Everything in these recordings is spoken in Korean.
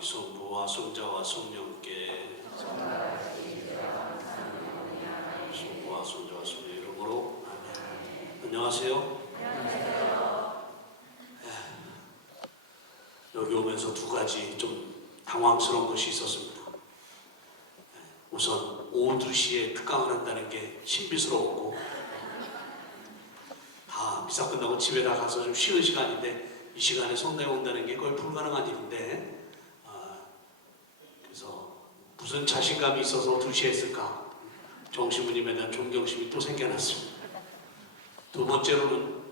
성부와 성자와 성령께 성부와 성자와 성령 이름으로 아멘. 안녕하세요. 여기 오면서 두 가지 좀 당황스러운 것이 있었습니다. 우선 오후 2시에 특강을 한다는 게 신비스러웠고, 다 미사 끝나고 집에 다 가서 좀 쉬는 시간인데 이 시간에 성당에 온다는 게 거의 불가능한 일인데, 그래서 무슨 자신감이 있어서 2시에 했을까? 정신부님에 대한 존경심이 또 생겨났습니다. 두 번째로는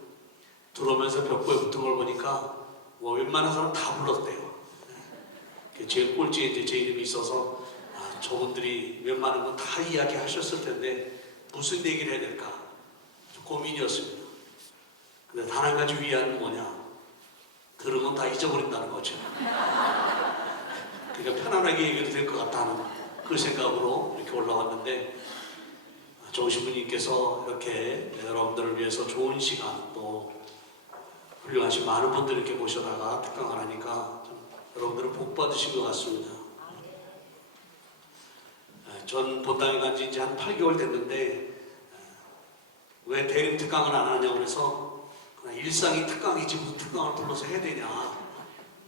들어오면서 벽보에 붙은 걸 보니까 웬만한 사람 다 불렀대요. 제일 꼴찌에 이제 제 이름이 있어서 저분들이 웬만한 건 다 이야기하셨을 텐데 무슨 얘기를 해야 될까 좀 고민이었습니다. 근데 단 한 가지 위안은 뭐냐? 들은 건 다 잊어버린다는 거죠. 그러니까 편안하게 얘기해도 될 것 같다는 그 생각으로 이렇게 올라왔는데, 정신부님께서 이렇게 여러분들을 위해서 좋은 시간, 또 훌륭하신 많은 분들 이렇게 모셔다가 특강을 하니까 좀 여러분들은 복 받으신 것 같습니다. 전 본당에 간 지 이제 한 8개월 됐는데 왜 대림 특강을 안 하냐고 그래서 그냥 일상이 특강이지 무슨 특강을 불러서 해야 되냐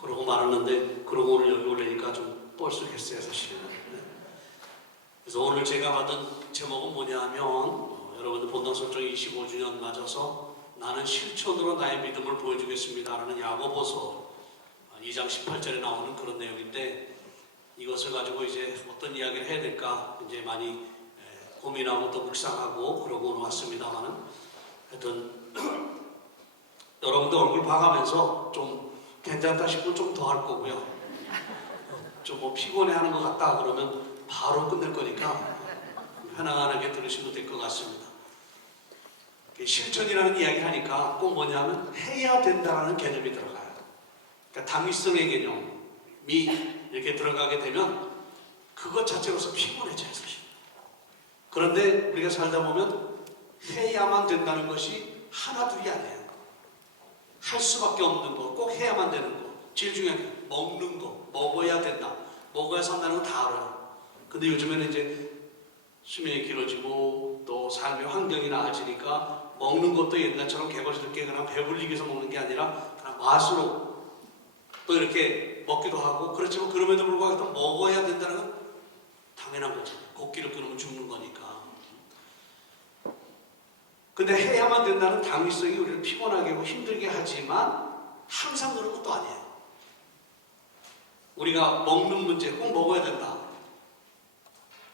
그러고 말았는데, 그러고 오늘 여기 오려니까 좀 뻘쭘했어요 사실은. 그래서 오늘 제가 받은 제목은 뭐냐 하면 여러분들 본당 설정 25주년 맞아서 나는 실천으로 나의 믿음을 보여주겠습니다 라는 야고보서 2장 18절에 나오는 그런 내용인데, 이것을 가지고 이제 어떤 이야기를 해야 될까 이제 많이 고민하고 또 묵상하고 그러고 왔습니다만은, 하여튼 여러분들 얼굴 봐가면서 좀 괜찮다 싶으면 좀 더 할 거고요. 좀 뭐 피곤해하는 것 같다 그러면 바로 끝낼 거니까 편안하게 들으셔도 될 것 같습니다. 실천이라는 이야기를 하니까 꼭 뭐냐면 해야 된다는 개념이 들어가요. 그러니까 당위성의 개념이 이렇게 들어가게 되면 그것 자체로서 피곤해져요 사실. 그런데 우리가 살다 보면 해야만 된다는 것이 하나둘이 아니에요. 할 수밖에 없는 거, 꼭 해야만 되는 거, 제일 중요한 게 먹는 거, 먹어야 된다, 먹어야 산다는 거 다 알아요. 근데 요즘에는 이제 수명이 길어지고 또 삶의 환경이 나아지니까 먹는 것도 옛날처럼 개걸스럽게 그냥 배불리기 위해서 먹는 게 아니라 그냥 맛으로 또 이렇게 먹기도 하고, 그렇지만 그럼에도 불구하고 또 먹어야 된다는 건 당연한 거잖아요. 곡기를 끊으면 죽는 거니까. 근데 해야만 된다는 당위성이 우리를 피곤하게 하고 힘들게 하지만 항상 그런 것도 아니에요. 우리가 먹는 문제, 꼭 먹어야 된다.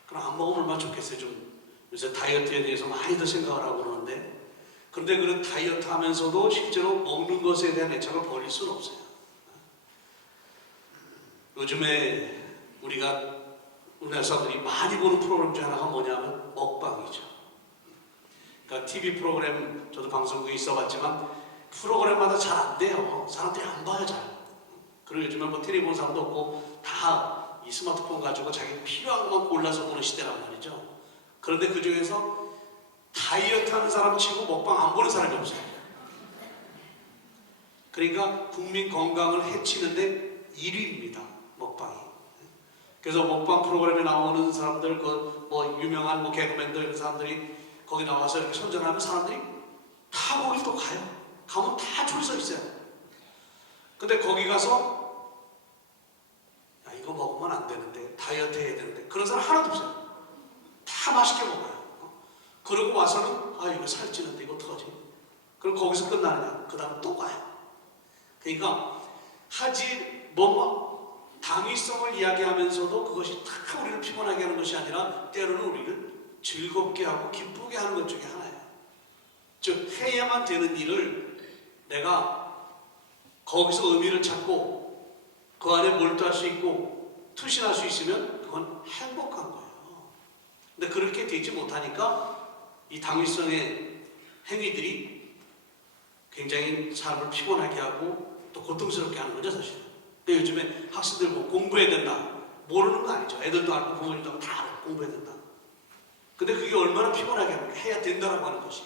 그럼 안 먹으면 얼마나 좋겠어요. 좀 요새 다이어트에 대해서 많이들 생각을 하고 그러는데, 그런데 그런 다이어트 하면서도 실제로 먹는 것에 대한 애착을 버릴 수는 없어요. 요즘에 우리나라 사람들이 많이 보는 프로그램 중 하나가 뭐냐면 먹방이죠. 그러니까 TV 프로그램, 저도 방송국에 있어봤지만 프로그램마다 잘 안 돼요. 사람들이 안 봐요 잘. 그리고 요즘에 뭐 TV 보는 사람도 없고 다 이 스마트폰 가지고 자기 필요한 것만 골라서 보는 시대란 말이죠. 그런데 그 중에서 다이어트 하는 사람 치고 먹방 안 보는 사람이 없어요. 그러니까 국민 건강을 해치는데 1위입니다. 먹방이. 그래서 먹방 프로그램에 나오는 사람들, 뭐 유명한 뭐 개그맨들 이런 사람들이 거기 나와서 이렇게 선전하면 사람들이 다 거길 또 가요. 가면 다 줄 서 있어요. 근데 거기 가서 야 이거 먹으면 안 되는데, 다이어트 해야 되는데, 그런 사람 하나도 없어요. 다 맛있게 먹어요. 그러고 와서는 이거 살찌는데 이거 어떡하지? 그럼 거기서 끝나느냐? 그 다음 또 가요. 그러니까 당위성을 이야기하면서도 그것이 다 우리를 피곤하게 하는 것이 아니라 때로는 우리를 즐겁게 하고 기쁘게 하는 것 중에 하나예요. 즉 해야만 되는 일을 내가 거기서 의미를 찾고 그 안에 몰두할 수 있고 투신할 수 있으면 그건 행복한 거예요. 근데 그렇게 되지 못하니까 이 당위성의 행위들이 굉장히 사람을 피곤하게 하고 또 고통스럽게 하는 거죠 사실은. 근데 요즘에 학생들 뭐 공부해야 된다, 모르는 거 아니죠. 애들도 알고 부모님도 알고 다 알고 공부해야 된다. 근데 그게 얼마나 피곤하게 합니까? 해야 된다라고 하는 것이.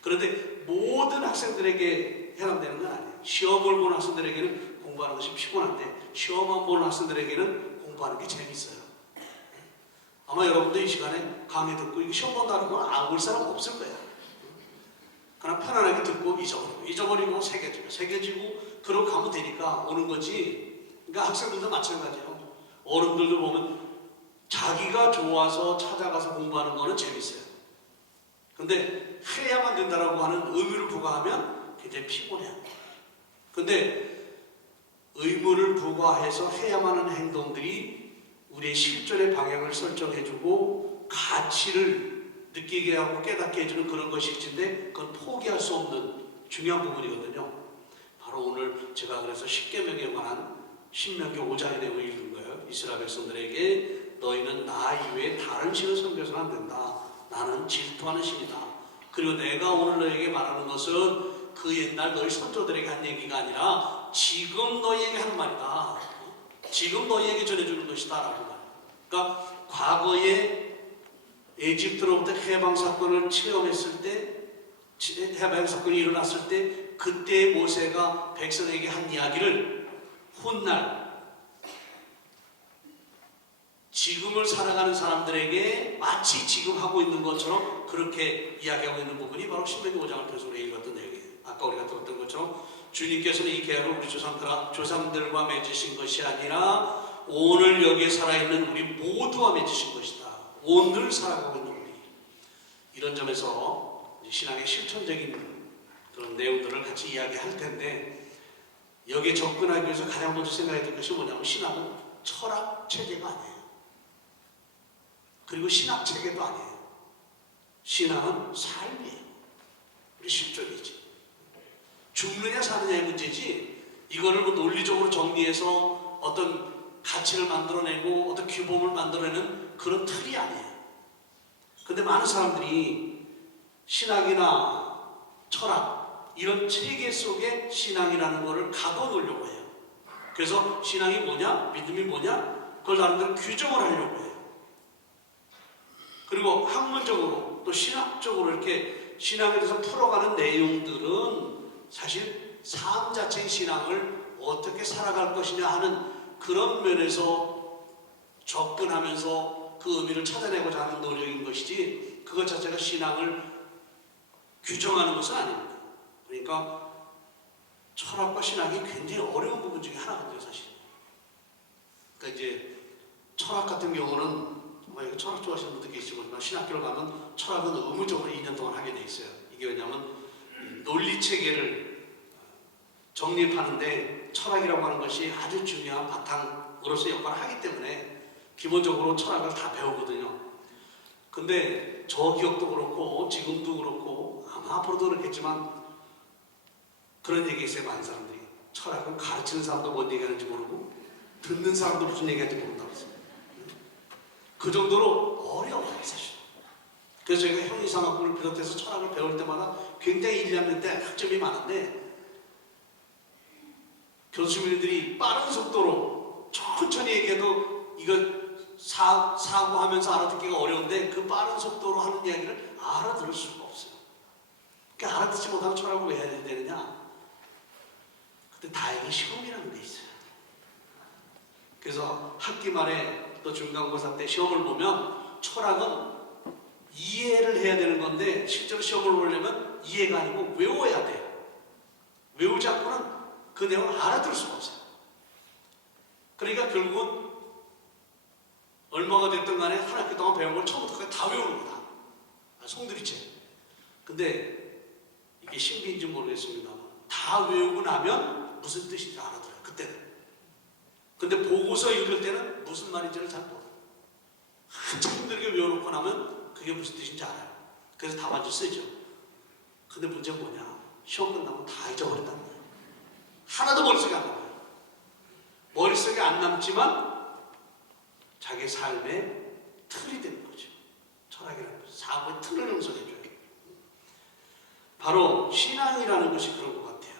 그런데 모든 학생들에게 해당되는 건 아니에요. 시험을 보는 학생들에게는 공부하는 것이 피곤한데 시험 안 보는 학생들에게는 공부하는 게 재밌어요. 아마 여러분도 이 시간에 강의 듣고 이거 시험 본다는 건 아무 사람 없을 거예요. 그냥 편안하게 듣고 잊어버리고 새겨지고 그러고 가면 되니까 오는 거지. 그러니까 학생들도 마찬가지예요. 어른들도 보면 자기가 좋아서 찾아가서 공부하는 거는 재밌어요. 근데 해야만 된다라고 하는 의무를 부과하면 굉장히 피곤해요. 근데 의무를 부과해서 해야만 하는 행동들이 우리의 실존의 방향을 설정해주고 가치를 느끼게 하고 깨닫게 해주는 그런 것일진데 그건 포기할 수 없는 중요한 부분이거든요. 바로 오늘 제가 그래서 십계명에 관한 신명기 5장의 내용을 읽은 거예요. 이스라엘 백성들에게 너희는 나 이외에 다른 신을 섬겨서는 안 된다. 나는 질투하는 신이다. 그리고 내가 오늘 너에게 말하는 것은 그 옛날 너희 선조들에게 한 얘기가 아니라 지금 너희에게 하는 말이다. 지금 너희에게 전해주는 것이다 라고 말해요. 그러니까 과거에 에집트로부터 해방 사건을 체험했을 때, 해방 사건이 일어났을 때 그때 모세가 백성에게 한 이야기를 훗날 지금을 살아가는 사람들에게 마치 지금 하고 있는 것처럼 그렇게 이야기하고 있는 부분이 바로 신명기 5장을 통해서 우리가 읽었던 내용이에요. 아까 우리가 들었던 것처럼 주님께서는 이 계약을 우리 조상들과 맺으신 것이 아니라 오늘 여기에 살아있는 우리 모두와 맺으신 것이다. 오늘 살아가고 있는 우리. 이런 점에서 신앙의 실천적인 그런 내용들을 같이 이야기할 텐데 여기에 접근하기 위해서 가장 먼저 생각해야 될 것이 뭐냐면 신앙은 철학 체계가 아니에요. 그리고 신학 체계도 아니에요. 신앙은 삶이에요. 우리 실존이지. 죽느냐 사느냐의 문제지 이거를 뭐 논리적으로 정리해서 어떤 가치를 만들어내고 어떤 규범을 만들어내는 그런 틀이 아니에요. 근데 많은 사람들이 신학이나 철학 이런 체계 속에 신앙이라는 것을 가둬놓으려고 해요. 그래서 신앙이 뭐냐? 믿음이 뭐냐? 그걸 나름대로 규정을 하려고 해요. 그리고 학문적으로 또 신학적으로 이렇게 신앙에 대해서 풀어가는 내용들은 사실 삶 자체의 신앙을 어떻게 살아갈 것이냐 하는 그런 면에서 접근하면서 그 의미를 찾아내고자 하는 노력인 것이지 그것 자체가 신앙을 규정하는 것은 아닙니다. 그러니까 철학과 신학이 굉장히 어려운 부분 중에 하나거든요, 사실. 그러니까 이제 철학 같은 경우는 철학 좋아하시는 분들 계시지만 신학교를 가면 철학은 의무적으로 2년 동안 하게 돼 있어요. 이게 왜냐하면 논리 체계를 정립하는데 철학이라고 하는 것이 아주 중요한 바탕으로서 역할을 하기 때문에 기본적으로 철학을 다 배우거든요. 근데 저 기억도 그렇고 지금도 그렇고 아마 앞으로도 그렇겠지만 그런 얘기 있어요. 많은 사람들이 철학은 가르치는 사람도 뭔 얘기하는지 모르고 듣는 사람도 무슨 얘기하는지 모른다고 했어요. 그 정도로 어려워요, 사실. 그래서 저희가 형이상학부를 비롯해서 철학을 배울 때마다 굉장히 1, 2학년 때 학점이 많은데 교수님들이 빠른 속도로 천천히 얘기해도 이거 사고하면서 알아듣기가 어려운데 그 빠른 속도로 하는 이야기를 알아들을 수가 없어요. 그러니까 알아듣지 못하고 철학을 왜 해야 되느냐? 근데 다행히 시험이라는 게 있어요. 그래서 학기 말에 또 중간고사 때 시험을 보면 철학은 이해를 해야 되는 건데 실제로 시험을 보려면 이해가 아니고 외워야 돼요. 외우지 않고는 그 내용을 알아들을 수가 없어요. 그러니까 결국은 얼마가 됐든 간에 한 학기 동안 배운 걸 처음부터 다 외우는 거다. 송두리째. 근데 이게 신비인지 모르겠습니다만 다 외우고 나면 무슨 뜻인지 알아들어요. 그때는. 근데 보고서 읽을 때는 무슨 말인지를 잘 몰라요. 한참 힘들게 외워놓고 나면 그게 무슨 뜻인지 알아요. 그래서 답안지 쓰죠. 근데 문제가 뭐냐? 시험 끝나면 다 잊어버린다는 거예요. 하나도 머릿속에 안 남아요. 머릿속에 안 남지만 자기 삶의 틀이 되는 거죠. 철학이라는 거죠. 사고의 틀을 형성해줘요. 바로 신앙이라는 것이 그런 것 같아요.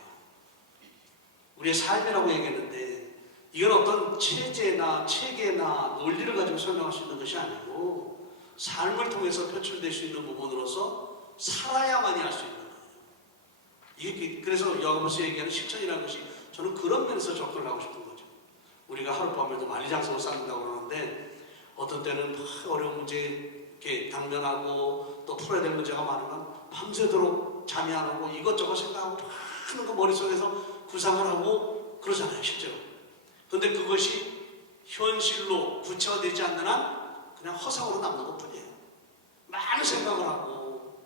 우리의 삶이라고 얘기했는데 이건 어떤 체제나 체계나 논리를 가지고 설명할 수 있는 것이 아니고 삶을 통해서 표출될 수 있는 부분으로서 살아야만이 할 수 있는 거예요. 이게 그래서 야고보서 얘기하는 실천이라는 것이 저는 그런 면에서 접근을 하고 싶은 거죠. 우리가 하룻밤에도 만리장성을 쌓는다고 그러는데 어떤 때는 어려운 문제 이렇게 당면하고 또 풀어야 될 문제가 많으면 밤새도록 잠이 안 오고 이것저것 생각하고 하는 거 머릿속에서 구상을 하고 그러잖아요, 실제로. 근데 그것이 현실로 구체화되지 않는 한 그냥 허상으로 남는 것 뿐이에요. 많은 생각을 하고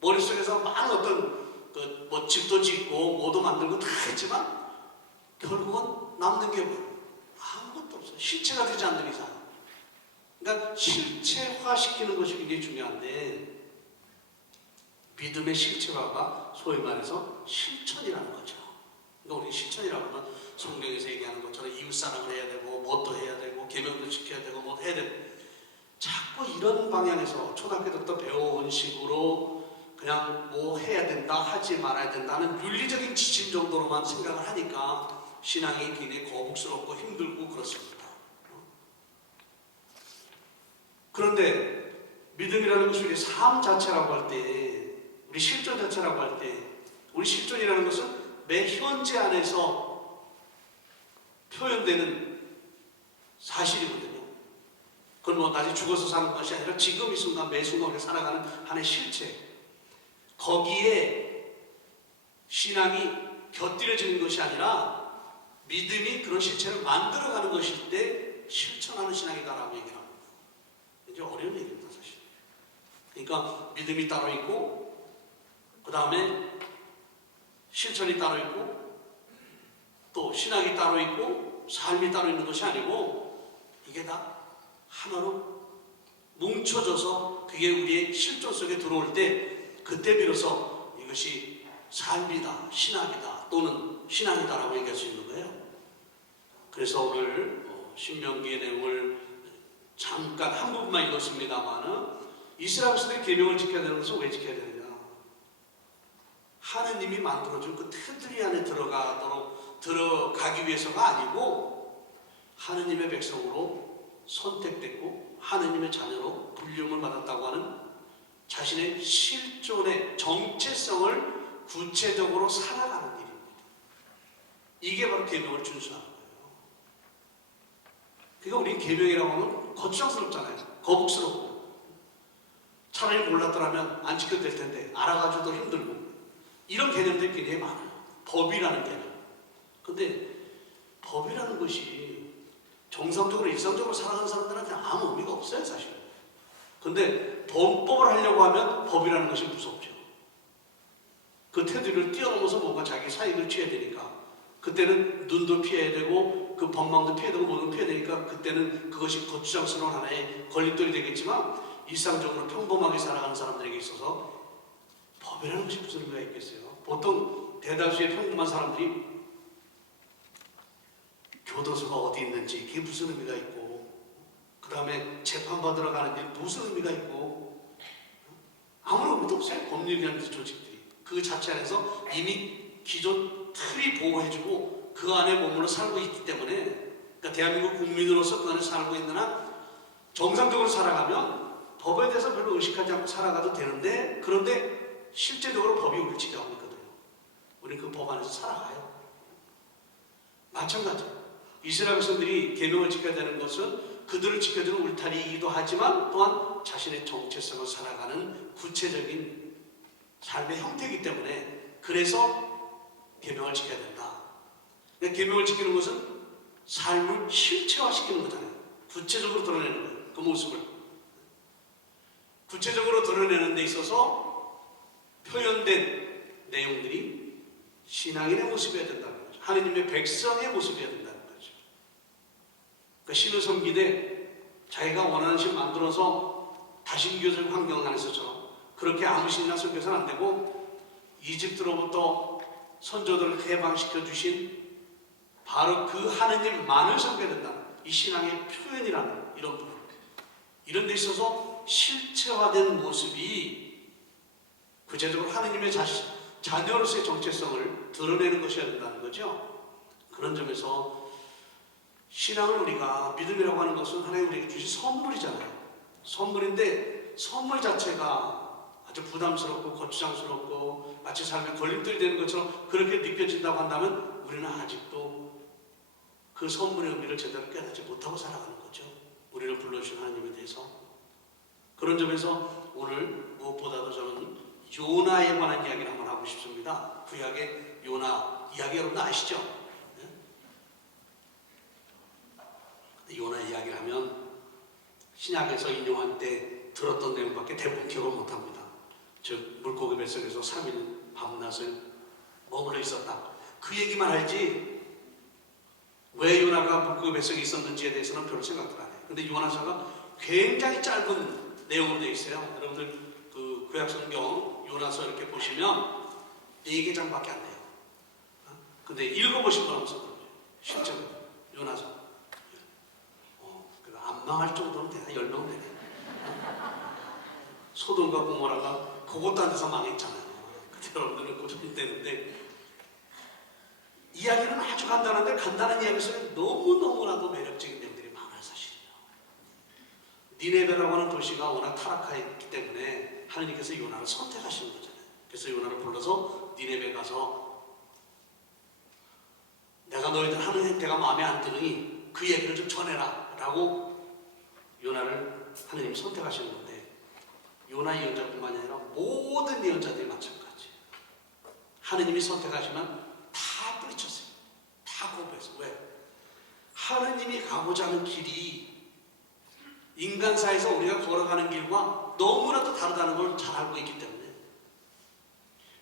머릿속에서 많은 어떤 뭐 집도 짓고 뭐도 만들고 다 했지만 결국은 남는 게 뭐예요? 아무것도 없어요. 실체가 되지 않는 이상. 그러니까 실체화시키는 것이 굉장히 중요한데 믿음의 실체화가 소위 말해서 실천이라는 거죠. 그러니까 우리 실천이라고 하면 성경에서 얘기하는 것처럼 이웃사랑을 해야 되고 뭣도 해야 되고 계명도 지켜야 되고 뭐 해야 되고 자꾸 이런 방향에서 초등학교 때부터 배워온 식으로 그냥 뭐 해야 된다 하지 말아야 된다는 윤리적인 지침 정도로만 생각을 하니까 신앙이 굉장히 거북스럽고 힘들고 그렇습니다. 그런데 믿음이라는 것이 우리 삶 자체라고 할 때, 우리 실존 자체라고 할 때, 우리 실존이라는 것은 매 현재 안에서 표현되는 사실이거든요. 그건 뭐 나중에 죽어서 사는 것이 아니라 지금 이 순간 매 순간 우리가 살아가는 하나의 실체. 거기에 신앙이 곁들여지는 것이 아니라 믿음이 그런 실체를 만들어가는 것일 때 실천하는 신앙이다라고 얘기를 합니다. 이제 어려운 얘기입니다, 사실. 그러니까 믿음이 따로 있고 그 다음에 실천이 따로 있고 또 신앙이 따로 있고 삶이 따로 있는 것이 아니고 이게 다 하나로 뭉쳐져서 그게 우리의 실존 속에 들어올 때 그때 비로소 이것이 삶이다, 신학이다 또는 신앙이다라고 얘기할 수 있는 거예요. 그래서 오늘 신명기의 내용을 잠깐 한 부분만 읽었습니다만은 이스라엘 백성들이 계명을 지켜야 되는 것은 왜 지켜야 되느냐? 하느님이 만들어준 그 테두리 안에 들어가기 위해서가 아니고 하느님의 백성으로 선택됐고 하느님의 자녀로 불림을 받았다고 하는 자신의 실존의 정체성을 구체적으로 살아가는 일입니다. 이게 바로 계명을 준수하는 거예요. 그러니까 우리 계명이라고 하면 거추장스럽잖아요. 거북스럽고 차라리 몰랐더라면 안 지켜도 될 텐데 알아가지고도 힘들고 이런 개념들이 굉장히 많아요. 법이라는 개념. 근데 법이라는 것이 정상적으로 일상적으로 살아가는 사람들한테 아무 의미가 없어요, 사실. 근데 범법을 하려고 하면 법이라는 것이 무섭죠. 그 테두리를 뛰어넘어서 뭔가 자기 사익을 취해야 되니까 그때는 눈도 피해야 되고 그 법망도 피해야 되고 모든 피해야 되니까 그때는 그것이 거추장스러운 하나의 걸림돌이 되겠지만 일상적으로 평범하게 살아가는 사람들에게 있어서 법이라는 것이 무슨 의미가 있겠어요? 보통 대다수의 평범한 사람들이 교도소가 어디 있는지 그게 무슨 의미가 있고 그 다음에 재판받으러 가는 일 무슨 의미가 있고 아무런 의미도 없어요. 법률이라는 조직들이 그 자체 안에서 이미 기존 틀이 보호해주고 그 안에 몸으로 살고 있기 때문에 그러니까 대한민국 국민으로서 그 안에 살고 있는 한 정상적으로 살아가면 법에 대해서 별로 의식하지 않고 살아가도 되는데 그런데 실제적으로 법이 우리를 지배하고 있거든요. 우리는 그 법 안에서 살아가요. 마찬가지예요. 이스라엘 백성들이 계명을 지켜야 되는 것은 그들을 지켜주는 울타리이기도 하지만 또한 자신의 정체성을 살아가는 구체적인 삶의 형태이기 때문에 그래서 계명을 지켜야 된다. 계명을 지키는 것은 삶을 실체화시키는 거잖아요. 구체적으로 드러내는 거예요. 그 모습을 구체적으로 드러내는 데 있어서 표현된 내용들이 신앙인의 모습이어야 된다는 거죠. 하느님의 백성의 모습이어야 된다는 거죠. 그러니까 신을 섬기되 자기가 원하는 신 만들어서 다신교적 환경 안에서처럼 그렇게 아무 신이나 섬겨서는 안 되고 이집트로부터 선조들을 해방시켜 주신 바로 그 하느님만을 섬겨야 된다는 이 신앙의 표현이라는 이런 부분 이런 데 있어서 실체화된 모습이 구체적으로 하느님의 자녀로서의 정체성을 드러내는 것이어야 된다는 거죠. 그런 점에서 신앙을 우리가 믿음이라고 하는 것은 하나님 우리에게 주신 선물이잖아요. 선물인데 선물 자체가 아주 부담스럽고 거추장스럽고 마치 삶에 걸림돌이 되는 것처럼 그렇게 느껴진다고 한다면 우리는 아직도 그 선물의 의미를 제대로 깨닫지 못하고 살아가는 거죠. 우리를 불러주신 하나님에 대해서. 그런 점에서 오늘 무엇보다도 저는 요나에 관한 이야기를 한번 하고 싶습니다. 구약의 요나 이야기 여러분 아시죠? 네? 요나 이야기를 하면 신약에서 인용한 때 들었던 내용밖에 대부분 기억을 못합니다. 즉 물고기 뱃속에서 3일 밤낮을 머물러 있었다. 그 얘기만 알지 왜 요나가 물고기 뱃속에 있었는지에 대해서는 별로 생각을 안 해요. 근데 요나서가 굉장히 짧은 내용으로 되어 있어요. 여러분들 그 구약성경 요나서 이렇게 보시면 4개장밖에 안 돼요. 근데 읽어보신 분 없어 그래요. 실제로 요나서 안 망할 정도는 되나? 10명 되네. 소돔과 고모라가 그것도 안 돼서 망했잖아요. 그때 여러분들은 고정이 되는데 이야기는 아주 간단한데 간단한 이야기 속에 너무너무나도 매력적인 내용들이 많아요. 사실이요. 니네베라고 하는 도시가 워낙 타락했기 때문에 하나님께서 요나를 선택하시는 거잖아요. 그래서 요나를 불러서 니네베 가서 내가 너희들 하는 행태가 마음에 안 드느니 그 얘기를 좀 전해라 라고 요나를 하나님이 선택하시는 건데 요나 예언자뿐만 아니라 모든 예언자들이 마찬가지예요. 하나님이 선택하시면 다 뿌리쳤어요. 다 거부해서. 왜? 하나님이 가고자 하는 길이 인간사에서 우리가 걸어가는 길과 너무나도 다르다는 걸 잘 알고 있기 때문에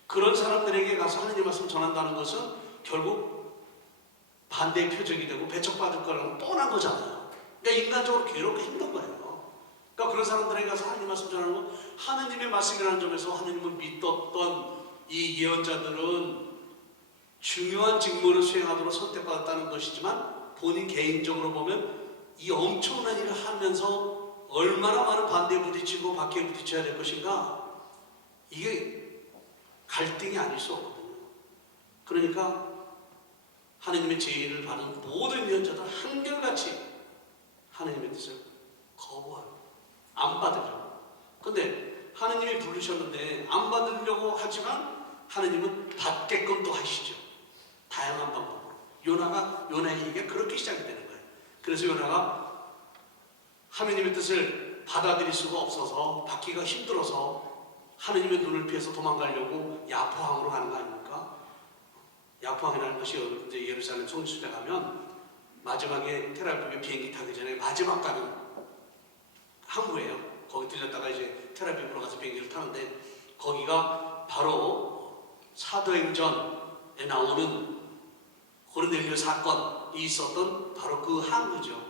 그런 사람들에게 가서 하나님 말씀 전한다는 것은 결국 반대의 표적이 되고 배척받을 거라는 뻔한 거잖아요. 그러니까 인간적으로 괴롭고 힘든 거예요. 그러니까 그런 사람들에게 가서 하나님 말씀 전하는 건 하나님의 말씀이라는 점에서 하나님은 믿었던 이 예언자들은 중요한 직무를 수행하도록 선택받았다는 것이지만 본인 개인적으로 보면 이 엄청난 일을 하면서 얼마나 많은 반대에 부딪히고 박해에 부딪혀야 될 것인가 이게 갈등이 아닐 수 없거든요. 그러니까 하나님의 제의를 받은 모든 예언자들 한결같이 하나님의 뜻을 거부하고 안 받으려고. 근데 하나님이 부르셨는데 안 받으려고 하지만 하나님은 받게끔 또 하시죠. 다양한 방법으로. 요나의 얘기가 그렇게 시작이 되는 거예요. 그래서 요나가 하나님의 뜻을 받아들일 수가 없어서 받기가 힘들어서 하나님의 눈을 피해서 도망가려고 야포항으로 가는 거 아닙니까? 야포항이라는 것이 이제 예루살렘 성지순례 가면 마지막에 테라비브에 비행기 타기 전에 마지막 가는 항구예요. 거기 들렸다가 이제 테라비브로 가서 비행기를 타는데 거기가 바로 사도행전에 나오는 고르넬리오 사건이 있었던 바로 그 항구죠.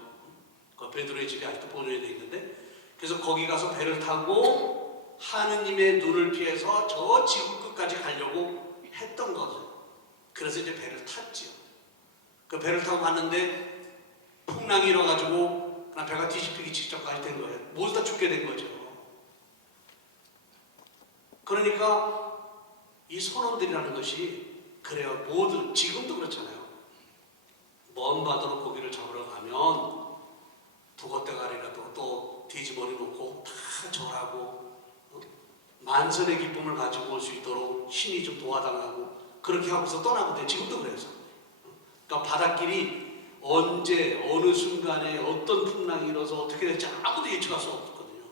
그 베드로의 집이 아직도 보존이 되어 있는데 그래서 거기 가서 배를 타고 하느님의 눈을 피해서 저 지구 끝까지 가려고 했던 거죠. 그래서 이제 배를 탔지요. 그 배를 타고 갔는데 풍랑이 일어가지고 그냥 배가 뒤집히기 직전까지 된 거예요. 모두 다 죽게 된 거죠. 그러니까 이 선원들이라는 것이 그래요. 모두 지금도 그렇잖아요. 먼 바다로 고기를 잡으러 가면 북어대가리라도 또 돼지머리 놓고 다 절하고 만선의 기쁨을 가지고 올 수 있도록 신이 좀 도와달라고 그렇게 하고서 떠나거든요. 지금도 그래서. 그러니까 바닷길이 언제 어느 순간에 어떤 풍랑이 일어서 어떻게 될지 아무도 예측할 수 없거든요.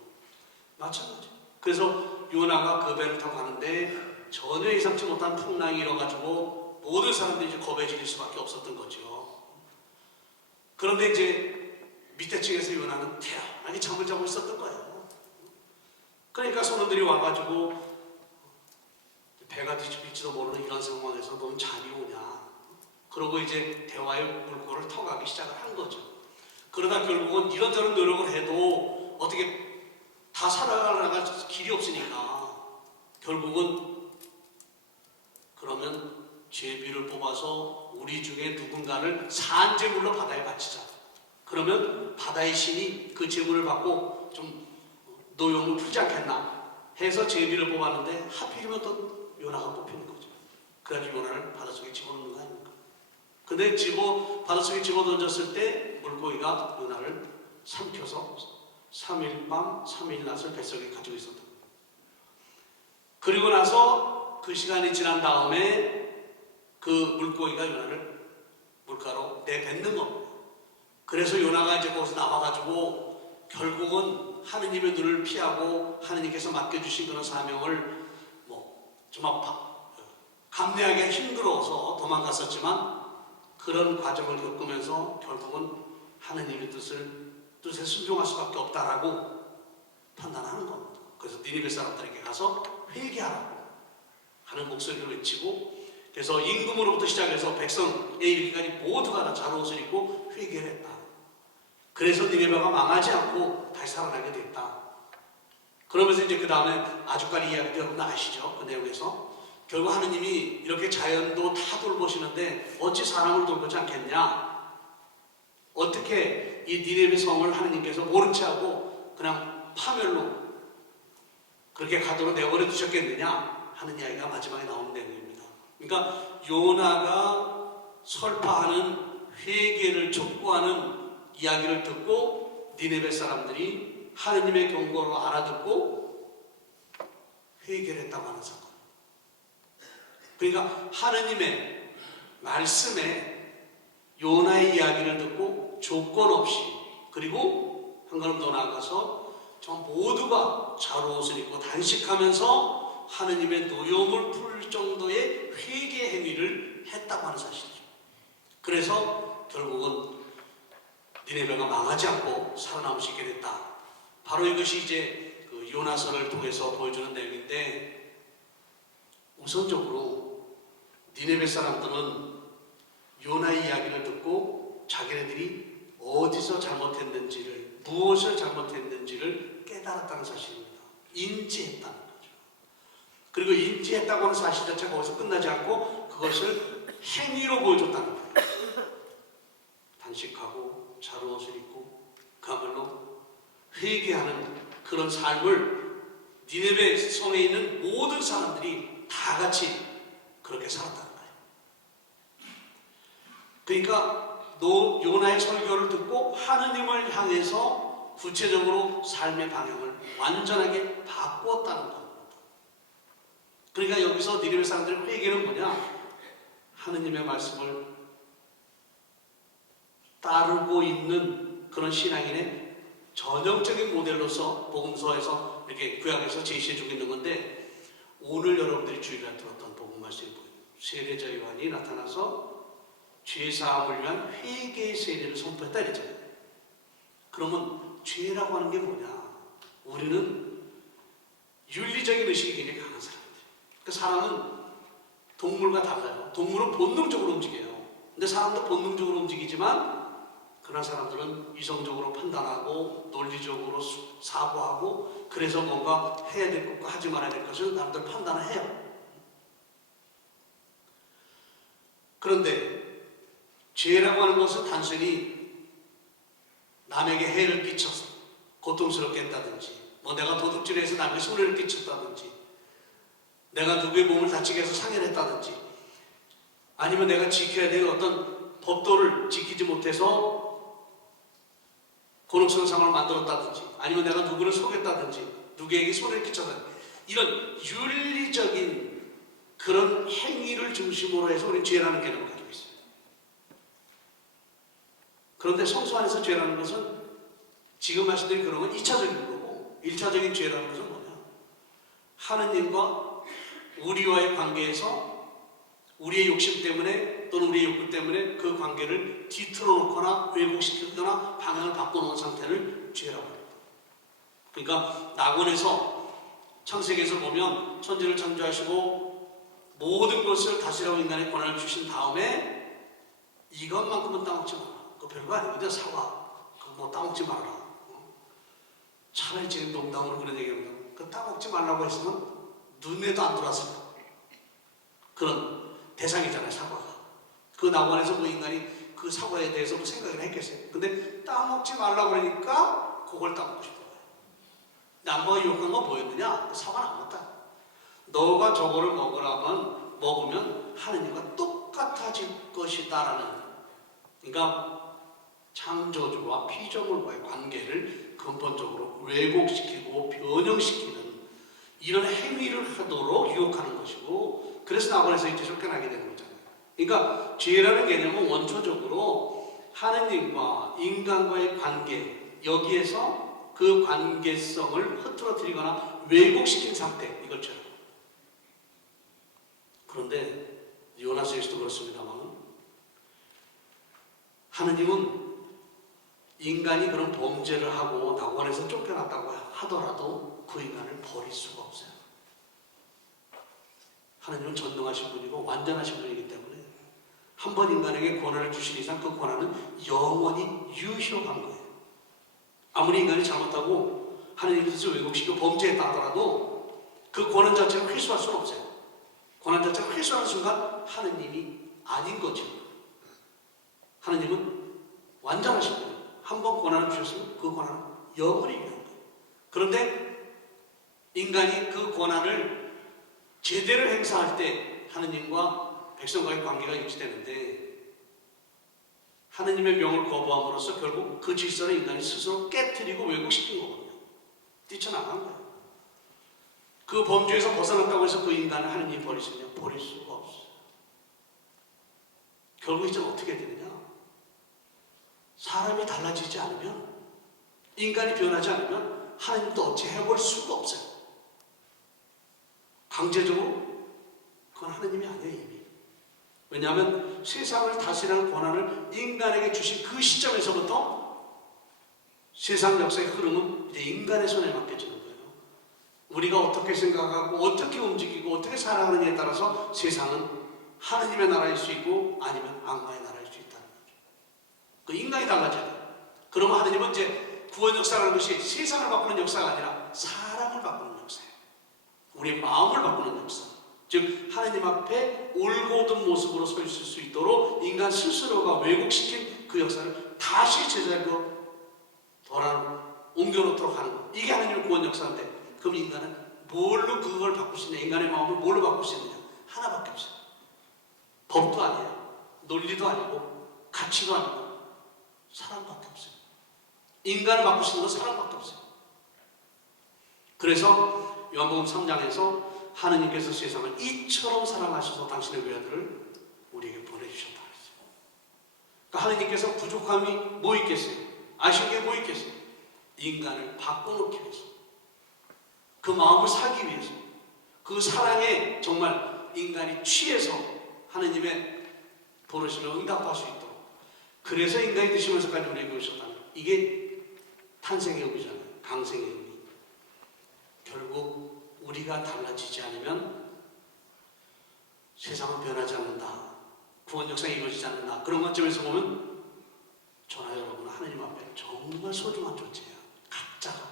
마찬가지. 그래서 요나가 그 배를 타고 가는데 전혀 예상치 못한 풍랑이 일어가지고 모든 사람들이 이제 겁에 질릴 수밖에 없었던 거죠. 그런데 이제 밑에 층에서 요나는 태연하게 잠을 자고 있었던 거예요. 그러니까 선원들이 와가지고 배가 뒤집힐지도 모르는 이런 상황에서 넌 잠이 오냐. 그러고 이제 대화의 물꼬를 터가기 시작을 한 거죠. 그러다 결국은 이런저런 노력을 해도 어떻게 다 살아나갈 길이 없으니까 결국은 그러면 제비를 뽑아서 우리 중에 누군가를 산제물로 바다에 바치자. 그러면 바다의 신이 그 제물을 받고 좀 노여움을 풀지 않겠나 해서 제비를 뽑았는데 하필이면 또 요나가 뽑히는 거죠. 그래가지고 요나를 바닷속에 집어넣는 거 아닙니까? 근데 바닷속에 집어던졌을 때 물고기가 요나를 삼켜서 3일 밤 3일 낮을 뱃속에 가지고 있었던 거예요. 그리고 나서 그 시간이 지난 다음에 그 물고기가 요나를 물가로 내뱉는 겁니다. 그래서 요나가 이제 거기서 나와가지고 결국은 하느님의 눈을 피하고 하느님께서 맡겨주신 그런 사명을 정말 감내하기가 힘들어서 도망갔었지만 그런 과정을 겪으면서 결국은 하느님의 뜻에 순종할 수밖에 없다라고 판단하는 겁니다. 그래서 니느웨 사람들에게 가서 회개하라고 하는 목소리를 외치고, 그래서 임금으로부터 시작해서 백성에 이르기까지 모두가 다 잘옷을 입고 회개를 했다. 그래서 니느웨가 망하지 않고 다시 살아나게 됐다. 그러면서 이제 그 다음에 아주까리 이야기도 여러분 아시죠? 그 내용에서 결국 하느님이 이렇게 자연도 다 돌보시는데 어찌 사람을 돌보지 않겠냐? 어떻게 이 니느웨 성을 하느님께서 모른 채 하고 그냥 파멸로 그렇게 가도록 내버려 두셨겠느냐 하는 이야기가 마지막에 나오는 내용입니다. 그러니까 요나가 설파하는 회개를 촉구하는 이야기를 듣고 니느웨 사람들이 하느님의 경고를 알아듣고 회개를 했다고 하는 사건. 그러니까 하느님의 말씀에 요나의 이야기를 듣고 조건 없이, 그리고 한 걸음 더 나아가서 저 모두가 자루옷을 입고 단식하면서 하느님의 노여움을 풀 정도의 회개 행위를 했다고 하는 사실이죠. 그래서 결국은 니느웨가 망하지 않고 살아남을 수 있게 됐다. 바로 이것이 이제 그 요나서를 통해서 보여주는 내용인데, 우선적으로 니느웨 사람들은 요나의 이야기를 듣고 자기네들이 어디서 잘못했는지를, 무엇을 잘못했는지를 깨달았다는 사실입니다. 인지했다는 거죠. 그리고 인지했다고 하는 사실 자체가 거기서 끝나지 않고 그것을 행위로 보여줬다는 거예요. 단식하고 자루옷을 입고 그야말로 회개하는 그런 삶을 니느웨 성에 있는 모든 사람들이 다 같이 그렇게 살았다는 거예요. 그러니까 요나의 설교를 듣고 하느님을 향해서 구체적으로 삶의 방향을 완전하게 바꾸었다는 겁니다. 그러니까 여기서 니느웨 사람들의 회개는 뭐냐? 하느님의 말씀을 따르고 있는 그런 신앙인의 전형적인 모델로서 복음서에서 이렇게 구약에서 제시해주고 있는 건데, 오늘 여러분들이 주일날 들었던 복음 말씀이 뭐예요? 세례자 요한이 나타나서 죄사함을 위한 회개의 세례를 선포했다 이랬잖아요. 그러면 죄라고 하는 게 뭐냐? 우리는 윤리적인 의식이 굉장히 강한 사람들이에요. 그 사람은 동물과 달라요. 동물은 본능적으로 움직여요. 근데 사람도 본능적으로 움직이지만 그런 사람들은 이성적으로 판단하고 논리적으로 사고하고, 그래서 뭔가 해야 될 것과 하지 말아야 될 것을 남들 판단을 해요. 그런데 죄라고 하는 것은 단순히 남에게 해를 끼쳐서 고통스럽게 했다든지, 내가 도둑질해서 남에게 손해를 끼쳤다든지, 내가 누구의 몸을 다치게 해서 상해를 했다든지, 아니면 내가 지켜야 될 어떤 법도를 지키지 못해서 곤혹스러운 상황을 만들었다든지, 아니면 내가 누구를 속였다든지, 누구에게 손해를 끼쳤다든지, 이런 윤리적인 그런 행위를 중심으로 해서 우리 죄라는 개념을 가지고 있어요. 그런데 성수 안에서 죄라는 것은 지금 말씀드린 그런 건 2차적인 거고, 1차적인 죄라는 것은 뭐냐? 하느님과 우리와의 관계에서 우리의 욕심 때문에 또는 우리의 욕구 때문에 그 관계를 뒤틀어 놓거나 왜곡시키거나 방향을 바꿔놓은 상태를 죄라고 합니다. 그러니까 낙원에서 창세기에서 보면 천지를 창조하시고 모든 것을 다스리고 인간의 권한을 주신 다음에 이것만큼은 따먹지 마라. 그거 별거 아니거든. 사과. 그거 따먹지 말아라. 차라리 지금 농담으로 그런 얘기합니다. 그거 따먹지 말라고 했으면 눈에도 안 들어왔을 거야. 그런 대상이잖아요, 사과가. 그 낙원에서 뭐 인간이 그 사과에 대해서 뭐 생각을 했겠어요. 근데 따먹지 말라고 그러니까 그걸 따먹고 싶어요. 남과가 유혹한 건 뭐였느냐? 사과는 안 먹다. 너가 저거를 먹으면 하느님과 똑같아질 것이다라는, 그러니까 창조주와 피조물과의 관계를 근본적으로 왜곡시키고 변형시키는 이런 행위를 하도록 유혹하는 것이고, 그래서 낙원에서 이제 쫓겨나게 되는 거잖아요. 그러니까 죄라는 개념은 원초적으로 하느님과 인간과의 관계, 여기에서 그 관계성을 흐트러뜨리거나 왜곡시킨 상태, 이걸 죄라고. 그런데 요나서에서도 그렇습니다만 하느님은 인간이 그런 범죄를 하고 낙원에서 쫓겨났다고 하더라도 그 인간을 버릴 수가 없어요. 하느님은 전능하신 분이고 완전하신 분이기 때문에 한 번 인간에게 권한을 주신 이상 그 권한은 영원히 유효한 거예요. 아무리 인간이 잘못하고 하느님 뜻을 왜곡시키고 범죄했다 하더라도 그 권한 자체를 회수할 수는 없어요. 권한 자체를 회수하는 순간 하느님이 아닌 거죠. 하느님은 완전하신 분이에요. 한 번 권한을 주셨으면 그 권한은 영원히 유효한 거예요. 그런데 인간이 그 권한을 제대로 행사할 때 하느님과 백성과의 관계가 유지되는데, 하느님의 명을 거부함으로써 결국 그 질서를 인간이 스스로 깨트리고 왜곡시킨 거거든요. 뛰쳐나간 거예요. 그 범죄에서 벗어났다고 해서 그 인간을 하느님이 버리시냐? 버릴 수가 없어요. 결국 이제 어떻게 되느냐? 사람이 달라지지 않으면, 인간이 변하지 않으면 하느님도 어찌 해볼 수가 없어요. 강제적으로 그건 하느님이 아니에요, 이미. 왜냐하면 세상을 다스리는 권한을 인간에게 주신 그 시점에서부터 세상 역사의 흐름은 이제 인간의 손에 맡겨지는 거예요. 우리가 어떻게 생각하고 어떻게 움직이고 어떻게 살아가느냐에 따라서 세상은 하느님의 나라일 수 있고 아니면 악마의 나라일 수 있다는 거죠. 그 인간이 달라져야 돼요. 그러면 하느님은 이제 구원 역사라는 것이 세상을 바꾸는 역사가 아니라 사람을 바꾸는 역사예요. 우리의 마음을 바꾸는 역사. 즉 하느님 앞에 올곧은 모습으로 서 있을 수 있도록 인간 스스로가 왜곡시킨 그 역사를 다시 제자리로 옮겨놓도록 하는 것. 이게 하느님의 구원 역사인데, 그럼 인간은 뭘로 그걸 바꿀 수 있냐? 인간의 마음을 뭘로 바꿀 수 있느냐? 하나밖에 없어요. 법도 아니에요. 논리도 아니고 가치도 아니고 사랑밖에 없어요. 인간을 바꿀 수 있는 건 사랑밖에 없어요. 그래서 요한복음 3장에서 하느님께서 세상을 이처럼 사랑하셔서 당신의 외아들을 우리에게 보내주셨다 그랬어요. 그러니까 하느님께서 부족함이 뭐 있겠어요? 아쉬운 게 뭐 있겠어요? 인간을 바꿔놓기 위해서, 그 마음을 사기 위해서, 그 사랑에 정말 인간이 취해서 하느님의 부르심을 응답할 수 있도록, 그래서 인간이 되시면서까지 우리에게 오셨다는 거예요. 이게 탄생의 의미잖아요. 강생의 의미. 결국 우리가 달라지지 않으면 세상은 변하지 않는다. 구원 역사가 이루어지지 않는다. 그런 관점에서 보면 저나 여러분은 하느님 앞에 정말 소중한 존재예요. 각자가.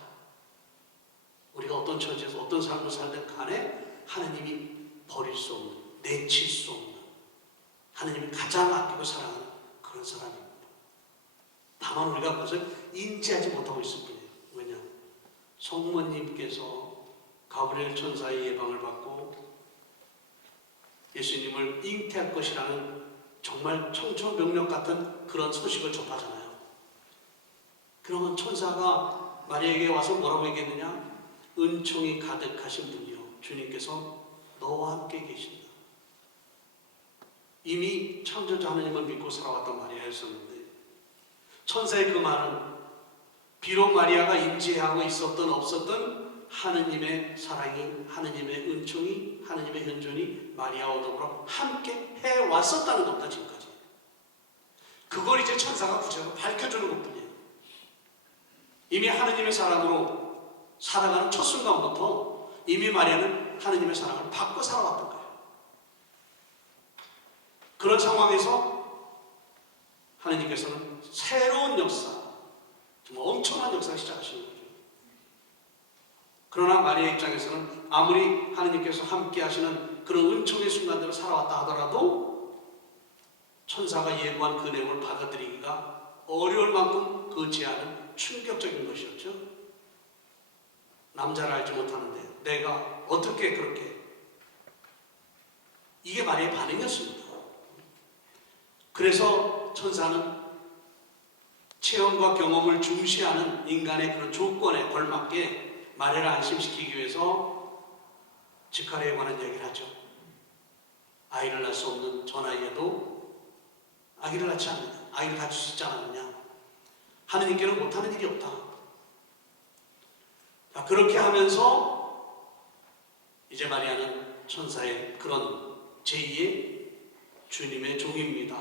우리가 어떤 처지에서 어떤 삶을 살든 간에 하느님이 버릴 수 없는, 내칠 수 없는, 하느님이 가장 아끼고 사랑하는 그런 사람입니다. 다만 우리가 그것을 인지하지 못하고 있을 뿐이에요. 왜냐? 성모님께서 가브리엘 천사의 예방을 받고 예수님을 잉태할 것이라는 정말 청천벽력 같은 그런 소식을 접하잖아요. 그러면 천사가 마리아에게 와서 뭐라고 얘기했느냐? 은총이 가득하신 분이요, 주님께서 너와 함께 계신다. 이미 창조자 하나님을 믿고 살아왔던 마리아였었는데, 천사의 그 말은 비록 마리아가 인지하고 있었던 없었던 하느님의 사랑이, 하느님의 은총이, 하느님의 현존이 마리아와 더불어 함께 해왔었다는 겁니다. 지금까지. 그걸 이제 천사가 구체적으로 밝혀주는 것뿐이에요. 이미 하느님의 사랑으로 살아가는 첫 순간부터 이미 마리아는 하느님의 사랑을 받고 살아왔던 거예요. 그런 상황에서 하느님께서는 새로운 역사, 정말 엄청난 역사를 시작하시는 거예요. 그러나 마리아 입장에서는 아무리 하느님께서 함께 하시는 그런 은총의 순간들을 살아왔다 하더라도 천사가 예고한 그 내용을 받아들이기가 어려울 만큼 그 제안은 충격적인 것이었죠. 남자를 알지 못하는데 내가 어떻게 그렇게, 이게 마리아의 반응이었습니다. 그래서 천사는 체험과 경험을 중시하는 인간의 그런 조건에 걸맞게 마리아를 안심시키기 위해서 직할에 관한 얘기를 하죠. 아이를 낳을 수 없는 저 나이에도 아기를 낳지 않느냐, 아이를 가질 수 있지 않았느냐. 하느님께는 못하는 일이 없다. 자, 그렇게 하면서 이제 마리아는 천사의 그런 제2의 주님의 종입니다.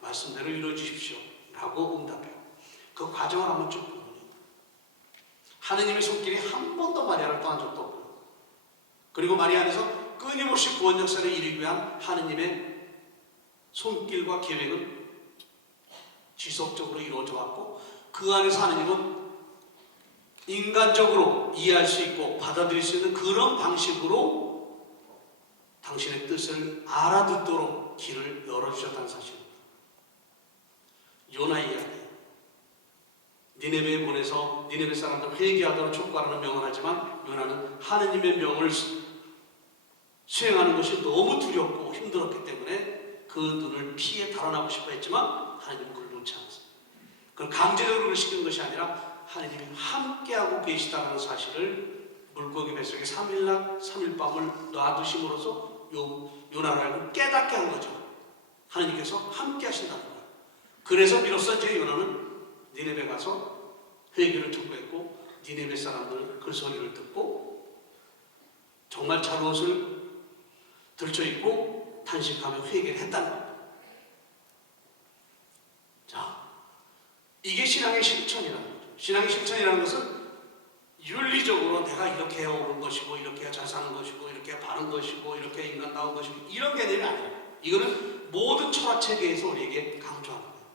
말씀대로 이루어주십시오 라고 응답해요. 그 과정을 한번 쭉 보면요, 하느님의 손길이 한 번도 마리아를 떠난 적도 없고, 그리고 마리아 안에서 끊임없이 구원 역사를 이루기 위한 하느님의 손길과 계획은 지속적으로 이루어져 왔고, 그 안에서 하느님은 인간적으로 이해할 수 있고 받아들일 수 있는 그런 방식으로 당신의 뜻을 알아듣도록 길을 열어주셨다는 사실입니다. 요나 이야기, 니네베에 보내서 니네베 사람들 회개하도록 촉구하라는 명을 하지만 요나는 하느님의 명을 수행하는 것이 너무 두렵고 힘들었기 때문에 그 눈을 피해 달아나고 싶어 했지만 하느님은 그걸 놓지 않았어요. 그걸 강제적으로 그걸 시킨 것이 아니라 하느님이 함께하고 계시다는 사실을 물고기 뱃속에 3일낮 3일밤을 놔두심으로써 요나를 알고 깨닫게 한 거죠. 하느님께서 함께 하신다는 거예요. 그래서 비로소 이제 요나는 니네베 가서 회개를 촉구했고, 니네베 사람들은 그 소리를 듣고 정말 잘못을 들춰입고 탄식하며 회개를 했다는 겁니다. 자, 이게 신앙의 실천이라는 거죠. 신앙의 실천이라는 것은 윤리적으로 내가 이렇게 해야 옳은 것이고, 이렇게 해야 잘 사는 것이고, 이렇게 해야 바른 것이고, 이렇게 해야 인간다운 것이고, 이런 개념이 아니에요. 이거는 모든 철학체계에서 우리에게 강조하는 거예요.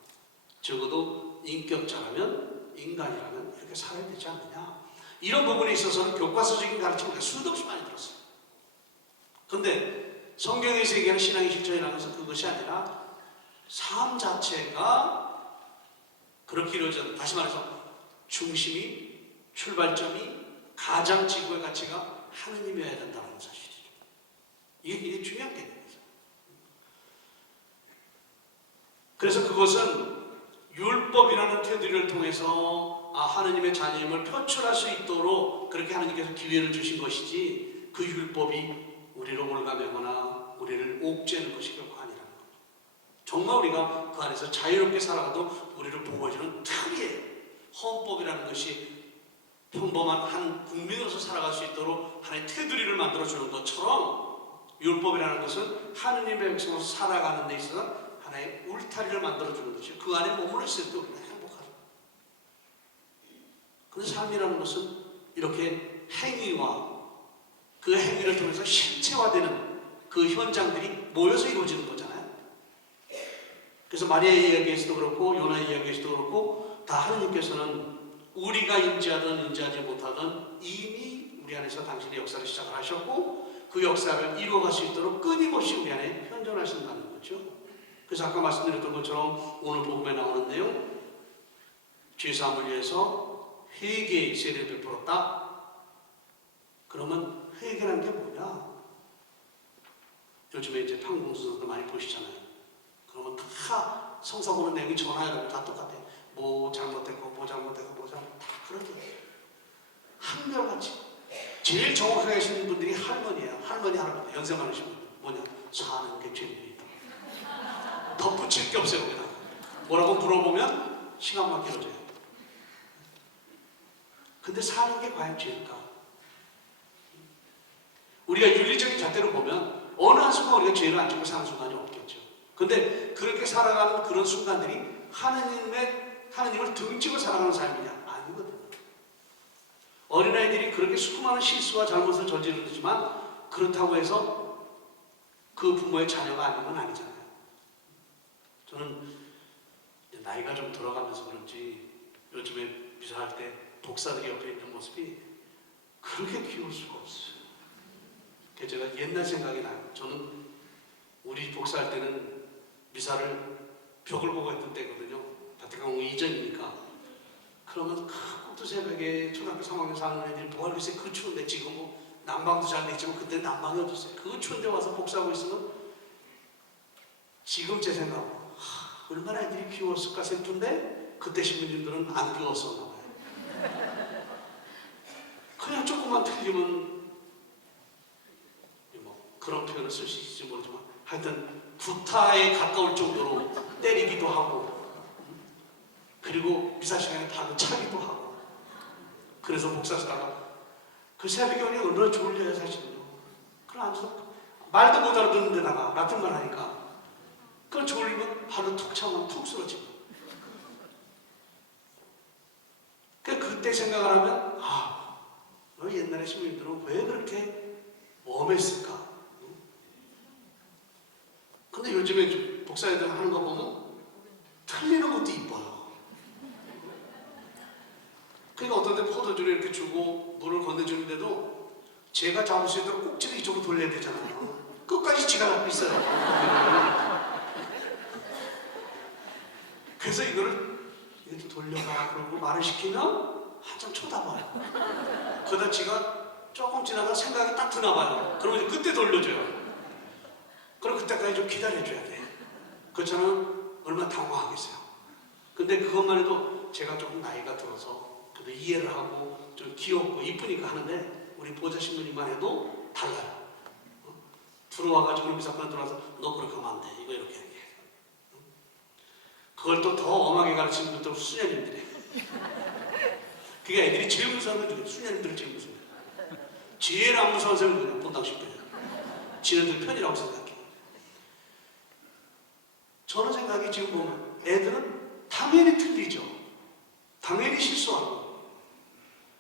적어도 인격자라면, 인간이라면 이렇게 살아야 되지 않느냐. 이런 부분에 있어서는 교과서적인 가르침을 수도 없이 많이 들었어요. 그런데 성경에서 얘기하는 신앙의 실천이라는 것은 그것이 아니라 삶 자체가 그렇게 이루어졌다. 다시 말해서 중심이, 출발점이, 가장 지구의 가치가 하느님이어야 된다는 사실이죠. 이게 중요한 개념이죠. 그래서 그것은 율법이라는 테두리를 통해서 하느님의 자녀임을 표출할 수 있도록 그렇게 하느님께서 기회를 주신 것이지, 그 율법이 우리를 올가매거나 우리를 옥죄는 것이 결코 아니라는 겁니다. 정말 우리가 그 안에서 자유롭게 살아가도 우리를 보호해주는 특이의 헌법이라는 것이 평범한 한 국민으로서 살아갈 수 있도록 하나의 테두리를 만들어주는 것처럼, 율법이라는 것은 하느님의 백성으로서 살아가는 데 있어서 하나의 울타리를 만들어주는 것이에요. 그 안에 머물러 있을 때 우리는 행복하죠. 그런데 삶이라는 것은 이렇게 행위와 그 행위를 통해서 실체화되는 그 현장들이 모여서 이루어지는 거잖아요. 그래서 마리아 이야기에서도 그렇고 요나 이야기에서도 그렇고 다 하느님께서는 우리가 인지하든 인지하지 못하든 이미 우리 안에서 당신의 역사를 시작을 하셨고, 그 역사를 이루어갈 수 있도록 끊임없이 우리 안에 현존하신다는 거죠. 그래서 아까 말씀드렸던 것처럼 오늘 복음에 나오는 내용, 죄사함을 위해서 회개의 세례를 베풀었다. 그러면 회개란 게 뭐냐? 요즘에 이제 판공수도 많이 보시잖아요. 그러면 다 성사 보는 내용이 전화해가지고 다 똑같아. 뭐 잘못됐고 뭐 잘못됐고 뭐 잘못, 다 그러죠. 한결같이 제일 정확하게 하시는 분들이 할머니예요. 할머니 할아버지 연세 많으신 분들. 뭐냐? 사는 게 죄입니다. 덧붙일 게 없어요. 그냥 뭐라고 물어보면 시간만 길어져요. 근데 사는 게 과연 죄일까? 우리가 윤리적인 잣대로 보면 어느 한순간 우리가 죄를 안 짓고 사는 순간이 없겠죠. 근데 그렇게 살아가는 그런 순간들이 하느님을 등지고 살아가는 삶이냐? 아니거든요. 어린아이들이 그렇게 수많은 실수와 잘못을 저지르지만 그렇다고 해서 그 부모의 자녀가 아닌 건 아니잖아요. 저는 나이가 좀 들어가면서 그런지 요즘에 미사할 때 복사들이 옆에 있는 모습이 그렇게 귀여울 수가 없어요. 그래서 제가 옛날 생각이 나요. 저는 우리 복사할 때는 미사를 벽을 보고 했던 때거든요. 바티칸 이전이니까. 그러면 꼭두 새벽에 초등학교 3학년 4학년 애들이 뭐하고 있어요? 그 추운데. 지금 뭐 난방도 잘 됐지만 그때 난방이 어딨어요? 그 추운데 와서 복사하고 있으면 지금 제 생각으로 얼마나 애들이 귀여웠을까 싶은데 그때 신부님들은 안 귀여웠었나 봐요. 그냥 조금만 틀리면 그런 표현을 쓸 수 있을지 모르지만 하여튼 구타에 가까울 정도로 때리기도 하고 그리고 미사 시간에 발을 차기도 하고 그래서 목사 쓰다가 그 새벽에 오니 얼마나 졸려요 사실은요. 그럼 앉아서 말도 못 알아듣는 데다가 라틴 말 하니까 그걸 졸리면 발로 툭 차면 툭 쓰러지고 그때 생각을 하면 옛날에 신부님들은 왜 그렇게 엄했을까? 근데 요즘에 복사애들 하는 거 보면 틀리는 것도 이뻐요. 그러니까 어떤 데 포도주를 이렇게 주고 물을 건네주는데도 제가 잡을 수 있도록 꼭지를 이쪽으로 돌려야 되잖아요. 끝까지 지가 잡고 있어요. 그래서 이거를 이렇게 돌려가 그러고 말을 시키면 한참 쳐다봐요. 그러다 지가 조금 지나가 생각이 딱 드나 봐요. 그러면 그때 돌려줘요. 그럼 그때까지 좀 기다려줘야 돼. 그렇잖아요. 얼마나 당황하겠어요. 근데 그것만 해도 제가 조금 나이가 들어서 그래도 이해를 하고 좀 귀엽고 이쁘니까 하는데 우리 보좌 신부님만 해도 달라요. 들어와가지고 우리 미사관에 들어와서 너 그렇게 하면 안 돼. 이거 이렇게 얘기해. 그걸 또 더 엄하게 가르치는 것도 수녀님들이에요. 그게 애들이 제일 무서운 거죠. 수녀님들이 제일 무서워요. 제일 안 무서운 사람이 누구냐? 본당식구예요. 지네들 편이라고 생각해. 저는 생각이 지금 보면 애들은 당연히 틀리죠. 당연히 실수하고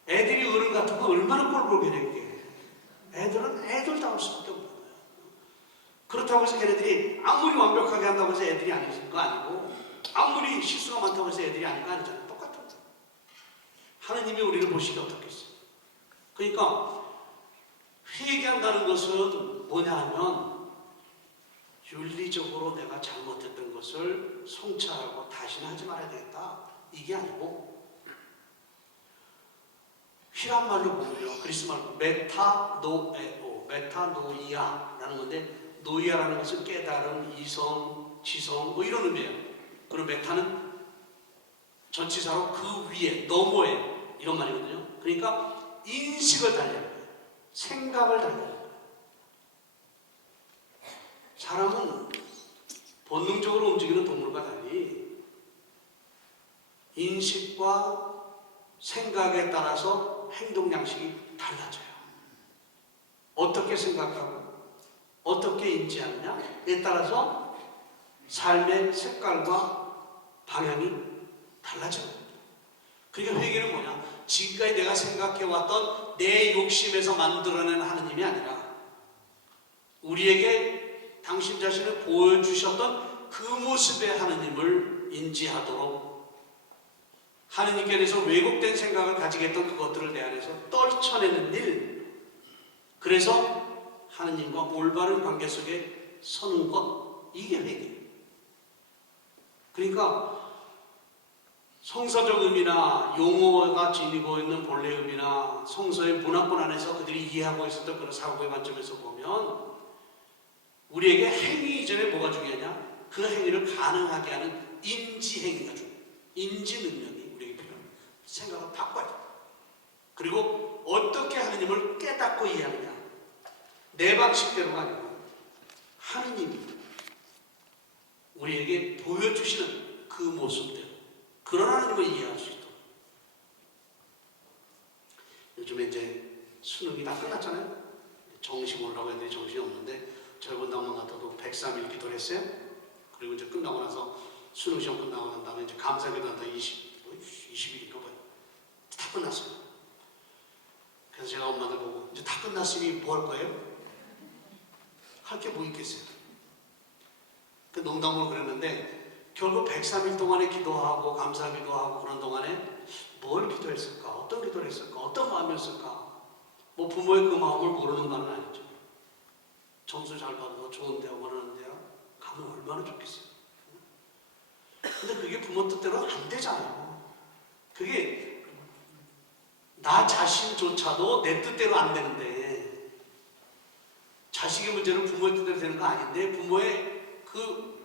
애들이 어른 같은 거 얼마나 꼴보게 된 게 애들은 애들다울 수밖에 없는 거예요. 그렇다고 해서 걔네들이 아무리 완벽하게 한다고 해서 애들이 아닌 거 아니고 아무리 실수가 많다고 해서 애들이 아닌 거 아니잖아요. 똑같은 거예요. 하느님이 우리를 보시기 어떻겠어요? 그러니까 회개한다는 것은 뭐냐 하면 윤리적으로 내가 잘못했던 것을 성찰하고 다시는 하지 말아야 되겠다. 이게 아니고 휘란 말로 보면요. 그리스 말로 메타노에오, 메타노이아라는 건데 노이아라는 것은 깨달음, 이성, 지성 뭐 이런 의미예요. 그리고 메타는 전치사로 그 위에, 너머에 이런 말이거든요. 그러니까 인식을 달리는 거예요. 생각을 달리는 거예요. 사람은 본능적으로 움직이는 동물과 달리 인식과 생각에 따라서 행동 양식이 달라져요. 어떻게 생각하고 어떻게 인지하느냐에 따라서 삶의 색깔과 방향이 달라져요. 그러니까 회개는 뭐냐? 지금까지 내가 생각해왔던 내 욕심에서 만들어낸 하느님이 아니라 우리에게 당신 자신을 보여주셨던 그 모습의 하느님을 인지하도록 하느님께서 왜곡된 생각을 가지게 했던 그것들을 내 안에서 떨쳐내는 일, 그래서 하느님과 올바른 관계 속에 서는 것, 이게 회개예요. 그러니까 성서적 의미나 용어가 지니고 있는 본래 의미나 성서의 문화권 안에서 그들이 이해하고 있었던 그런 사고의 관점에서 보면 우리에게 행위 이전에 뭐가 중요하냐? 그 행위를 가능하게 하는 인지행위가 중요해요. 인지 능력이 우리에게 필요합니다. 생각을 바꿔야 돼요. 그리고 어떻게 하느님을 깨닫고 이해하느냐? 내 방식대로가 아니고 하느님이 우리에게 보여주시는 그 모습대로 그런 하느님을 이해할 수 있도록. 요즘에 이제 수능이 다 끝났잖아요. 정시 보려고 했는데 정신이 없는데 저희 본당만 갔다도 103일 기도를 했어요. 그리고 이제 끝나고 나서 수능 시험 끝나고 난 다음에 이제 감사기도 한다 20일인가 봐요. 다 끝났어요. 그래서 제가 엄마들 보고 이제 다 끝났으니 뭐 할 거예요? 할 게 뭐 있겠어요? 그 농담으로 그랬는데 결국 103일 동안에 기도하고 감사기도 하고 그런 동안에 뭘 기도했을까? 어떤 기도를 했을까? 어떤 마음이었을까? 뭐 부모의 그 마음을 모르는 말은 아니죠. 점수 잘 받아서 좋은 대학 원하는 대학 가면 얼마나 좋겠어요. 근데 그게 부모 뜻대로 안 되잖아요. 그게 나 자신조차도 내 뜻대로 안 되는데 자식의 문제는 부모의 뜻대로 되는 거 아닌데 부모의 그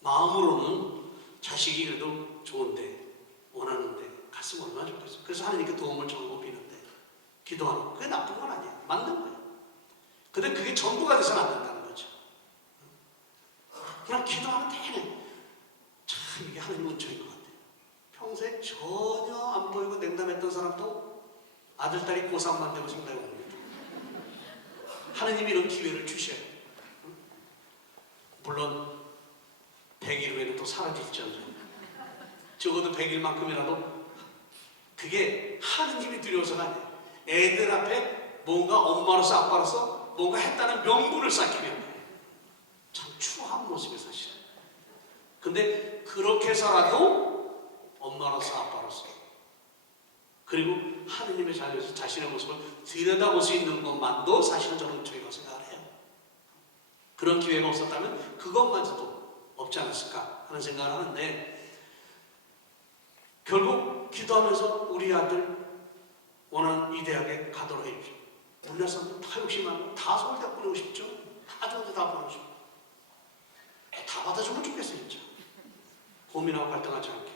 마음으로는 자식이 그래도 좋은데 원하는데 갔으면 얼마나 좋겠어요. 그래서 하나님께 도움을 청하고 비는데 기도하는 거 그게 나쁜 건 아니에요. 맞는 거예요. 근데 그게 전부가 돼서는 안 된다는 거죠. 그냥 기도하면 되네. 참 이게 하나님 은총인 것 같아요. 평소에 전혀 안 보이고 냉담했던 사람도 아들, 딸이 고3만 되고 생각이 옵니다. 하나님이 이런 기회를 주셔요. 물론 100일 후에는 또 사라질지언정 적어도 100일만큼이라도 그게 하느님이 두려워서가 아니에요. 애들 앞에 뭔가 엄마로서 아빠로서 뭔가 했다는 명분을 쌓기 위한 참 추한 모습이 사실. 근데 그렇게 살아도 엄마로서 아빠로서 그리고 하느님의 자녀에서 자신의 모습을 들여다볼 수 있는 것만도 사실은 저는 은총이라고 생각을 해요. 그런 기회가 없었다면 그것마저도 없지 않았을까 하는 생각을 하는데 결국 기도하면서 우리 아들 원하는 이 대학에 가도록 해주십시오. 우리나라 사람들 다 욕심하고 다 서울대학 보내고 싶죠. 다 좋은데 다 보내고 싶죠. 다 받아주면 좋겠어요 진짜. 고민하고 갈등하지 않게.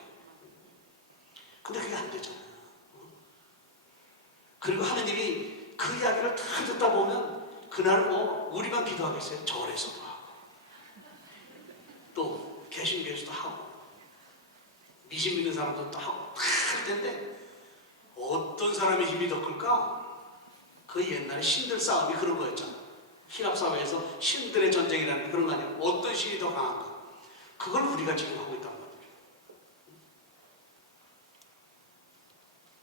근데 그게 안 되잖아요. 그리고 하느님이 그 이야기를 다 듣다 보면 그날 뭐 우리만 기도하겠어요? 절에서도 하고 또 개신교에서도 하고 미신 믿는 사람들도 하고 다 할 텐데 어떤 사람의 힘이 더 클까? 그 옛날에 신들 싸움이 그런 거였잖아. 신합사회에서 신들의 전쟁이라는 그런 거 아니야. 어떤 신이 더 강한가? 그걸 우리가 지금 하고 있단 말이에요.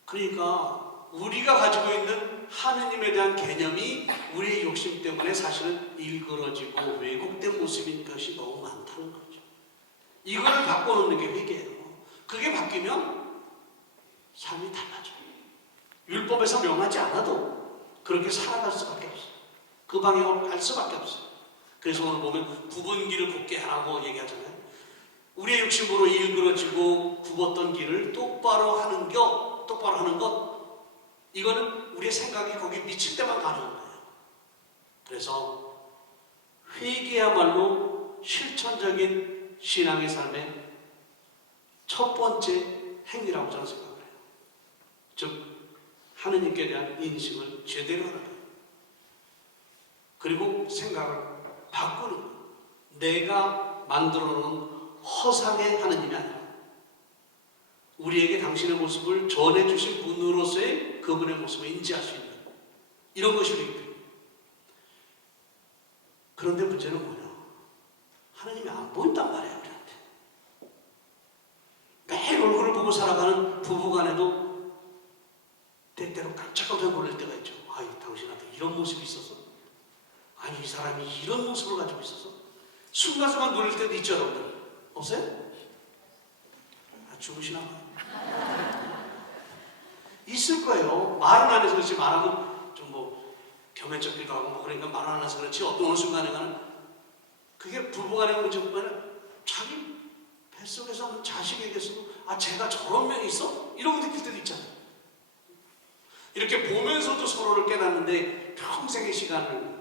그러니까 우리가 가지고 있는 하느님에 대한 개념이 우리의 욕심 때문에 사실은 일그러지고 왜곡된 모습인 것이 너무 많다는 거죠. 이걸 바꿔놓는 게 회개예요. 그게 바뀌면 삶이 달라져요. 율법에서 명하지 않아도 그렇게 살아갈 수밖에 없어요. 그 방향으로 갈 수밖에 없어요. 그래서 오늘 보면 굽은 길을 굽게 하라고 얘기하잖아요. 우리의 욕심으로 일그러지고 굽었던 길을 똑바로 하는 것 이거는 우리의 생각이 거기 미칠 때만 가능한 거예요. 그래서 회개야말로 실천적인 신앙의 삶의 첫 번째 행위라고 저는 생각을 해요. 즉 하느님께 대한 인식을 제대로 하는 거예요. 그리고 생각을 바꾸는 거예요. 내가 만들어 놓은 허상의 하느님이 아니라 우리에게 당신의 모습을 전해주신 분으로서의 그분의 모습을 인지할 수 있는 이런 것이 우리 필요해요. 그런데 문제는 뭐냐? 하느님이 안 보인단 말이에요. 우리한테. 매일 얼굴을 보고 살아가는 부부간에도 때때로 깜짝깜짝 놀랄 때가 있죠. 아이, 당신한테 이런 모습이 있어서? 아니, 이 사람이 이런 모습을 가지고 있어서? 순간순간 놀랄 때도 있죠, 여러분들. 없어요? 아, 죽으시나 봐요. 있을 거예요. 말은 안 해서 그렇지, 말하면 좀 뭐 겸연쩍기도 하고 뭐 그러니까 말은 안 해서 그렇지, 어떤 순간에는 그게 부부간의 문제보다는 자기 뱃속에서 자식에게서도 아, 제가 저런 면이 있어? 이런 거 느낄 때도 있잖아요. 이렇게 보면서도 서로를 깨닫는데 평생의 시간을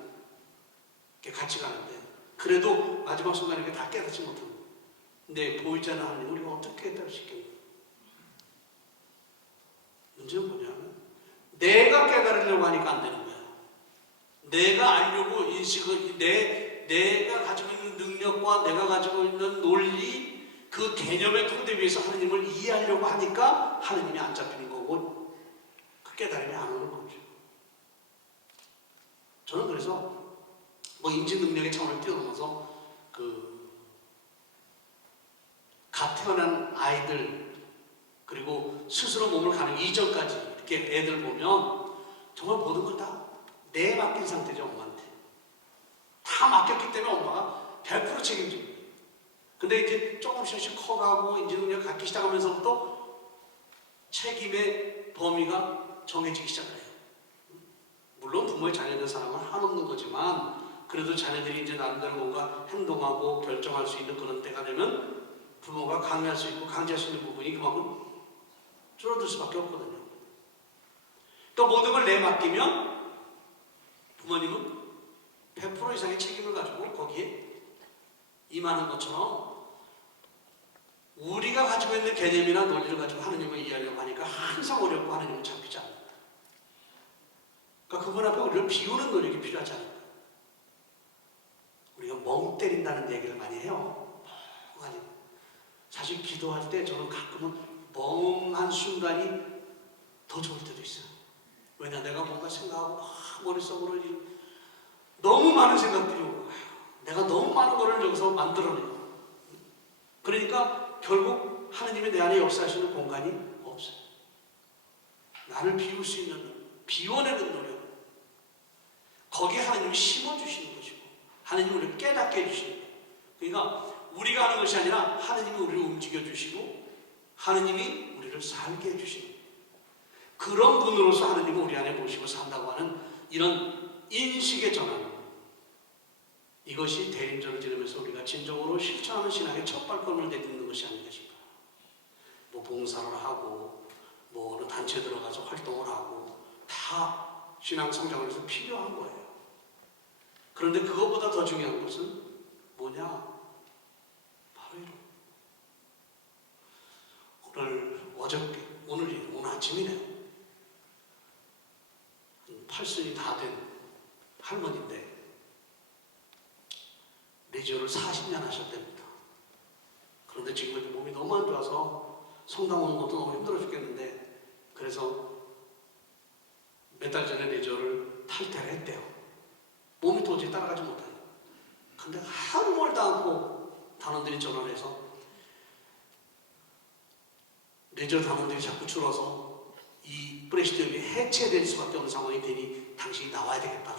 이렇게 같이 가는데 그래도 마지막 순간에 이렇게 다 깨닫지 못하는 거예요. 근데 보이지 않는 하나님 우리가 어떻게 깨달을 수 있겠냐? 문제는 뭐냐면 내가 깨달으려고 하니까 안 되는 거야. 내가 알려고 인식을 내가 가지고 있는 능력과 내가 가지고 있는 논리 그 개념의 토대 위에서 하나님을 이해하려고 하니까 하나님이 안 잡히는 거고 그 깨달음이 안 오는 거죠. 저는 그래서 뭐 인지 능력의 차원을 뛰어넘어서 갓 태어난 아이들 그리고 스스로 몸을 가는 이전까지 이렇게 애들 보면 정말 모든 걸 다 내 맡긴 상태죠. 엄마한테 다 맡겼기 때문에 엄마가 100% 책임집니다. 근데 이제 조금씩 커가고 인지 능력 갖기 시작하면서부터 책임의 범위가 정해지기 시작해요. 물론 부모의 자녀된 사람은 한없는 거지만 그래도 자녀들이 이제 나름대로 뭔가 행동하고 결정할 수 있는 그런 때가 되면 부모가 강요할 수 있고 강제할 수 있는 부분이 그만큼 줄어들 수밖에 없거든요. 또 모든 걸 내맡기면 부모님은 100% 이상의 책임을 가지고 거기에 임하는 것처럼 우리가 가지고 있는 개념이나 논리를 가지고 하느님을 이해하려고 하니까 항상 어렵고 하느님은 잡히지 않는다. 그러니까 그분 앞에 우리를 비우는 노력이 필요하지 않을까. 우리가 멍 때린다는 얘기를 많이 해요. 멍하니. 사실 기도할 때 저는 가끔은 멍한 순간이 더 좋을 때도 있어요. 왜냐, 내가 뭔가 생각하고 머릿속으로 너무 많은 생각들이 오는 거예요. 내가 너무 많은 거를 여기서 만들어내요. 그러니까 결국 하느님이 내 안에 역사하시는 공간이 없어요. 나를 비울 수 있는, 비워내는 노력, 거기에 하느님이 심어주시는 것이고 하느님이 우리를 깨닫게 해주시는 거예요. 그러니까 우리가 하는 것이 아니라 하느님이 우리를 움직여주시고 하느님이 우리를 살게 해주시는 거예요. 그런 분으로서 하느님을 우리 안에 모시고 산다고 하는 이런 인식의 전환, 이것이 대림절을 지르면서 우리가 진정으로 실천하는 신앙의 첫 발걸음을 내딛는 것이 아닌가 싶어요. 뭐 봉사를 하고 뭐 어느 단체 들어가서 활동을 하고 다 신앙 성장을 위해서 필요한 거예요. 그런데 그것보다 더 중요한 것은 뭐냐? 바로 오늘 아침이네요. 8순이 다 된 할머니인데 레지오를 40년 하셨답니다. 그런데 지금 몸이 너무 안 좋아서 성당 오는 것도 너무 힘들어 죽겠는데, 그래서 몇 달 전에 레지오를 탈퇴를 했대요. 몸이 도저히 따라가지 못하니. 근데 아무 말도 않고 단원들이 전화해서 레지오 단원들이 자꾸 줄어서 이 프레시드업이 해체될 수밖에 없는 상황이 되니 당신이 나와야 되겠다.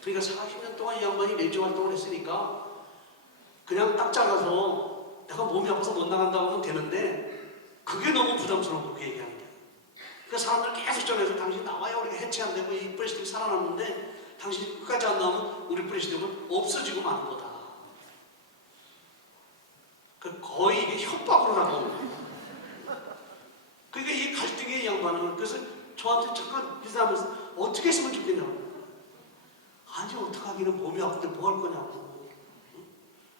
그러니까 40년 동안 이 양반이 레지오 활동을 했으니까 그냥 딱 잘라서 내가 몸이 아파서 못 나간다고 하면 되는데 그게 너무 부담스럽고 그 얘기하는 거예요. 그러니까 사람들 계속 전해서 당신 나와야 우리가 해체 안 되고 이 프레시드업이 살아남는데 당신이 끝까지 안 나오면 우리 프레시드업은 없어지고 마는 거다. 거의 이게 협박으로 나오는 거예요. 그러니까 이 갈등의 양반은 그래서 저한테 잠깐 인사하면서 어떻게 했으면 좋겠냐고. 아니 어떻게 하기는 몸이 아픈데 뭐 할 거냐고.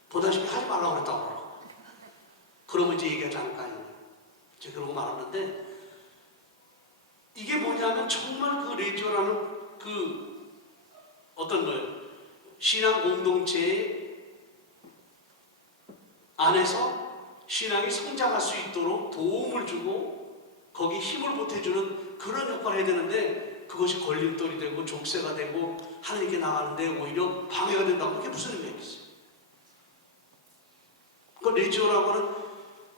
보다시피 하지 말라고 그랬다고 그러고. 그러면 이제 얘기하지 않을 거 아니냐. 제가 그러고 말았는데 이게 뭐냐면 정말 그 레지오라는 그 어떤 거예요. 신앙 공동체 안에서 신앙이 성장할 수 있도록 도움을 주고 거기 힘을 보태주는 그런 역할을 해야 되는데 그것이 걸림돌이 되고 족쇄가 되고 하나님께 나가는데 오히려 방해가 된다고. 그게 무슨 의미가 있겠어요? 그 레지오라고 하는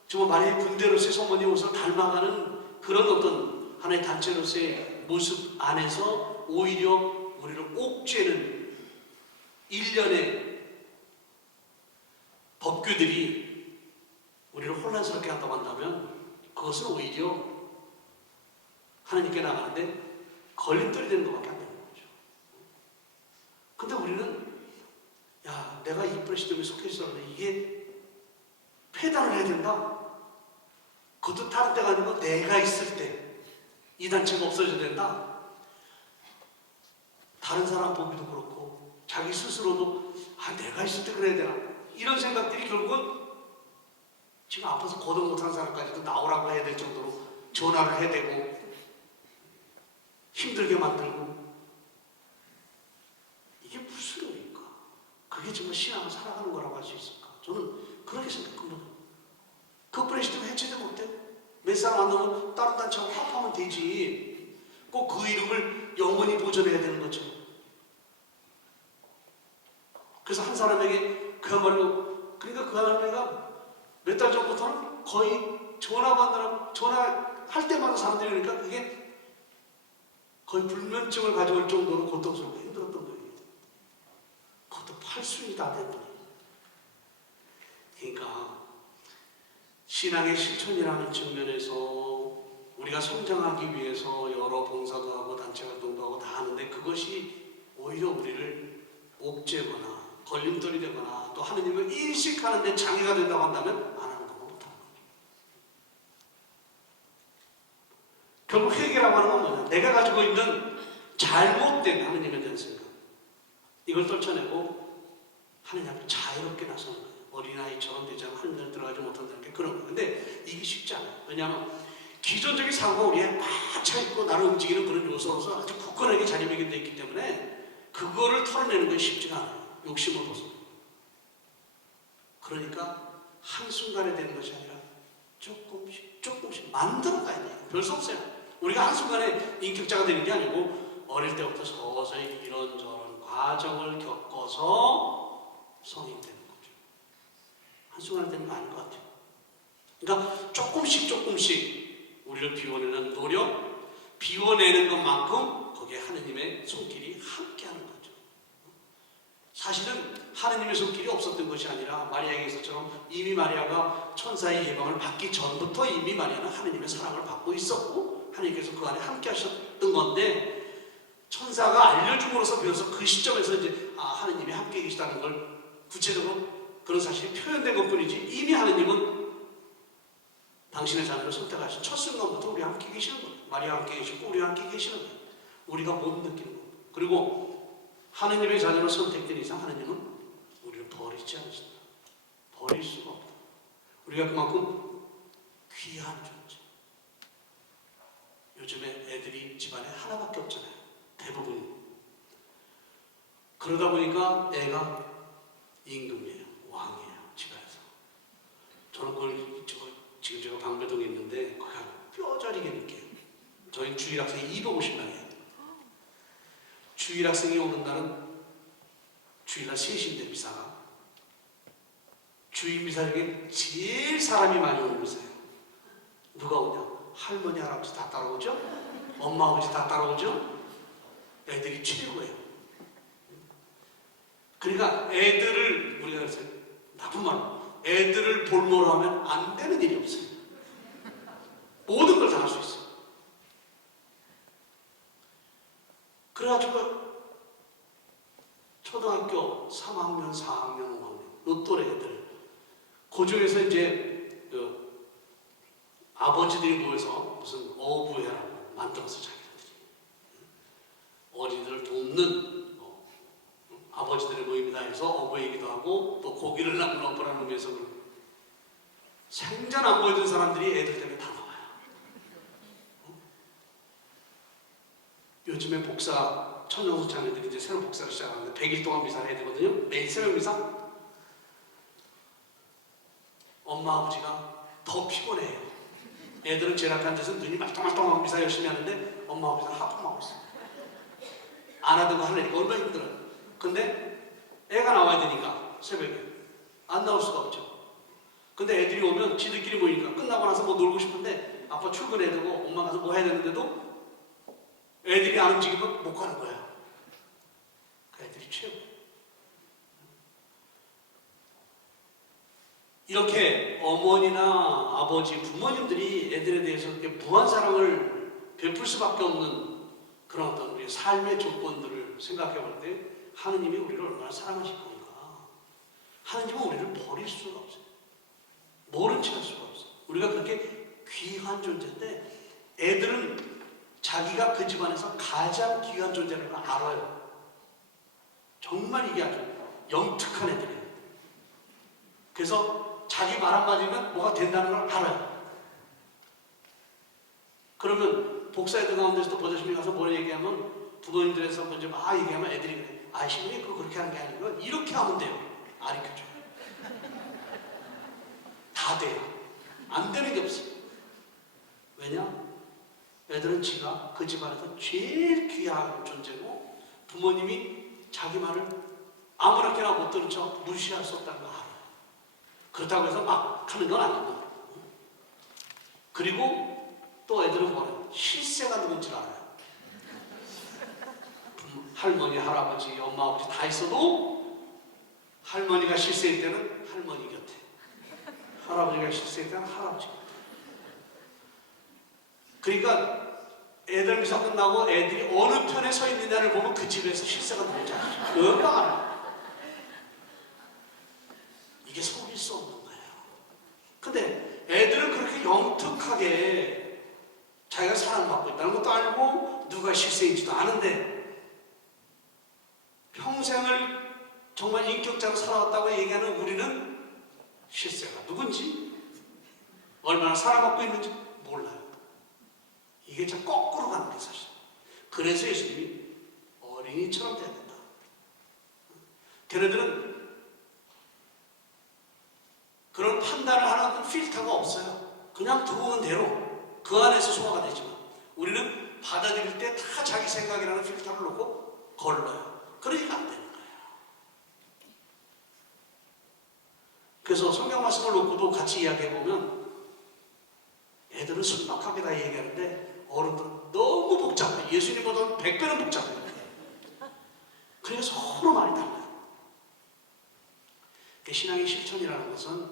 정말 만약에 군대로서의 성모님 옷을 닮아가는 그런 어떤 하나의 단체로서의 모습 안에서 오히려 우리를 옥죄는 일련의 법규들이 우리를 혼란스럽게 한다고 한다면 그것은 오히려 하나님께 나가는데 걸림돌이 되는 것밖에 안 되는 거죠. 근데 우리는 야, 내가 이 프레시드업에 속해 있었는데 이게 폐단을 해야 된다? 그것도 다른 때가 아니고 내가 있을 때 이 단체가 없어져야 된다? 다른 사람 보기도 그렇고 자기 스스로도 내가 있을 때 그래야 되나? 이런 생각들이 결국은 지금 아파서 거동 못하는 사람까지도 나오라고 해야 될 정도로 전화를 해야 되고 힘들게 만들고 이게 무슨 의미일까? 그게 정말 신앙을 살아가는 거라고 할 수 있을까? 저는 그렇게 생각합니다. 그 프레시드업 해체되면 어때요? 몇 사람 안 나오면 다른 단체하고 합하면 되지. 꼭 그 이름을 영원히 보존해야 되는 거죠. 그래서 한 사람에게 그야말로 그러니까 그 사람에게 몇 달 전부터는 거의 전화할 때마다 사람들이 그러니까 그게 거의 불면증을 가져올 정도로 고통스럽고 힘들었던 거예요. 그것도 8순이 다 된 분이에요. 그러니까 신앙의 실천이라는 측면에서 우리가 성장하기 위해서 여러 봉사도 하고 단체 활동도 하고 다 하는데 그것이 오히려 우리를 옥죄거나 걸림돌이 되거나 또 하느님을 인식하는 데 장애가 된다고 한다면 안 하는 것만 못하는 거죠. 결국 회개라고 하는 건 뭐냐? 내가 가지고 있는 잘못된 하느님에 대한 생각, 이걸 떨쳐내고 하느님 앞에 자유롭게 나서는 거예요. 어린아이처럼 되지 않고 하느님 들어가지 못한다는 게 그런 거예요. 근데 이게 쉽지 않아요. 왜냐하면 기존적인 사고가 우리에 막 차있고 나를 움직이는 그런 요소로서 아주 굳건하게 자리매김되어 있기 때문에 그거를 털어내는 게 쉽지가 않아요. 욕심을 벗어. 그러니까 한순간에 되는 것이 아니라 조금씩 조금씩 만들어가야 돼요. 별 수 없어요. 우리가 한순간에 인격자가 되는 게 아니고 어릴 때부터 서서히 이런저런 과정을 겪어서 성인이 되는 거죠. 한순간에 되는 거 아닌 것 같아요. 그러니까 조금씩 조금씩 우리를 비워내는 노력, 비워내는 것만큼 거기에 하느님의 손길이 함께하는 거죠. 사실은 하느님의 손길이 없었던 것이 아니라 마리아에게 있었처럼 이미 마리아가 천사의 예방을 받기 전부터 이미 마리아는 하느님의 사랑을 받고 있었고 하느님께서 그 안에 함께 하셨던 건데 천사가 알려줌으로써 비로소 그 시점에서 이제 하느님이 함께 계시다는 걸 구체적으로 그런 사실이 표현된 것뿐이지 이미 하느님은 당신의 자녀를 선택하신 첫 순간부터 우리와 함께 계시는 거예요. 마리아와 함께 계시고 우리와 함께 계시는 거예요. 우리가 못 느끼는 거예요. 그리고 하느님의 자녀로 선택된 이상 하느님은 우리를 버리지 않으신다. 버릴 수가 없다. 우리가 그만큼 귀한 존재. 요즘에 애들이 집안에 하나밖에 없잖아요. 대부분이. 그러다 보니까 애가 임금이에요. 왕이에요. 집안에서. 저는 그걸 지금 제가 방배동에 있는데 거기 뼈저리게 느껴요. 저희 주일학생이 250명이에요. 주일학생이 오는 날은 주일날 3시인데 미사가 주일 미사 중에 제일 사람이 많이 오는 미사예요. 누가 오냐? 할머니 할아버지 다 따라오죠? 엄마 아버지 다 따라오죠? 애들이 최고예요. 그러니까 애들을 우리가 그래서 나쁜 말로 애들을 볼모로 하면 안 되는 일이 없어요. 모든 걸 다 할 수 있어요. 그래가지고 초등학교 3학년, 4학년, 5학년 요 또래 애들 그 중에서 이제 아버지들이 모여서 무슨 어부회라고 만들어서 자기들이 어린이들을 돕는 아버지들의 모임이다 해서 어부회이기도 하고 또 고기를 낚는 어부라는 의미에서 생전 안 보여준 사람들이 애들 때문에 다 나와요. 요즘에 복사 천정수 자녀들이 이제 새로 복사를 시작하는데 100일 동안 미사를 해야 되거든요. 매일 새벽 미사. 엄마 아버지가 더 피곤해요. 애들은 제락한 데서 눈이 말똥말똥하고 미사 열심히 하는데 엄마 아버지가 하품하고 있어요. 안 하던 거 하려니까 얼마나 힘들어요. 근데 애가 나와야 되니까 새벽에 안 나올 수가 없죠. 근데 애들이 오면 지들끼리 모이니까 끝나고 나서 뭐 놀고 싶은데 아빠 출근해야 되고 엄마 가서 뭐 해야 되는데도 애들이 안 움직이면 못 가는 거야. 그 애들이 최고. 이렇게 어머니나 아버지, 부모님들이 애들에 대해서 이렇게 무한 사랑을 베풀 수밖에 없는 그런 어떤 우리의 삶의 조건들을 생각해 볼 때 하느님이 우리를 얼마나 사랑하실 건가. 하느님은 우리를 버릴 수가 없어요. 모른 채 할 수가 없어요. 우리가 그렇게 귀한 존재인데 애들은 자기가 그 집안에서 가장 귀한 존재라는 걸 알아요. 정말 이게 아주 영특한 애들이에요. 그래서 자기 말 한마디면 뭐가 된다는 걸 알아요. 그러면 복사애들 가운데서도 보자심이 가서 뭘 얘기하면 부모님들에서 먼저 막 얘기하면 애들이 그래. 신부님 그거 그렇게 하는 게 아니고 이렇게 하면 돼요. 가르쳐줘요. 다 돼요. 안 되는 게 없어요. 왜냐? 애들은 지가 그 집안에서 제일 귀한 존재고 부모님이 자기 말을 아무렇게나 못 들은 척 무시할 수 없다는 걸 알아요. 그렇다고 해서 막 하는 건 아니고. 그리고 또 애들은 뭐래요? 실세가 누군지 알아요. 할머니, 할아버지, 엄마, 아버지 다 있어도 할머니가 실세일 때는 할머니 곁에, 할아버지가 실세일 때는 할아버지 곁에. 그러니까 애들 미사 끝나고 애들이 어느 편에 서 있느냐를 보면 그 집에서 실세가 누군지 알죠. 금방 알아요. 이게 속일 수 없는 거예요. 근데 애들은 그렇게 영특하게 자기가 사랑받고 있다는 것도 알고 누가 실세인지도 아는데 평생을 정말 인격자로 살아왔다고 얘기하는 우리는 실세가 누군지 얼마나 사랑받고 있는지 몰라요. 이게 참 거꾸로 가는 게 사실. 그래서 예수님이 어린이처럼 돼야 된다. 걔네들은 그런 판단을 하는 필터가 없어요. 그냥 들어오는 대로 그 안에서 소화가 되지만 우리는 받아들일 때 다 자기 생각이라는 필터를 놓고 걸러요. 그러니까 안 되는 거예요. 그래서 성경 말씀을 놓고도 같이 이야기해보면 애들은 순박하게 다 얘기하는데 어른들은 너무 복잡해요. 예수님보다 100배는 복잡해요. 그래서 서로 많이 달라요. 신앙의 실천이라는 것은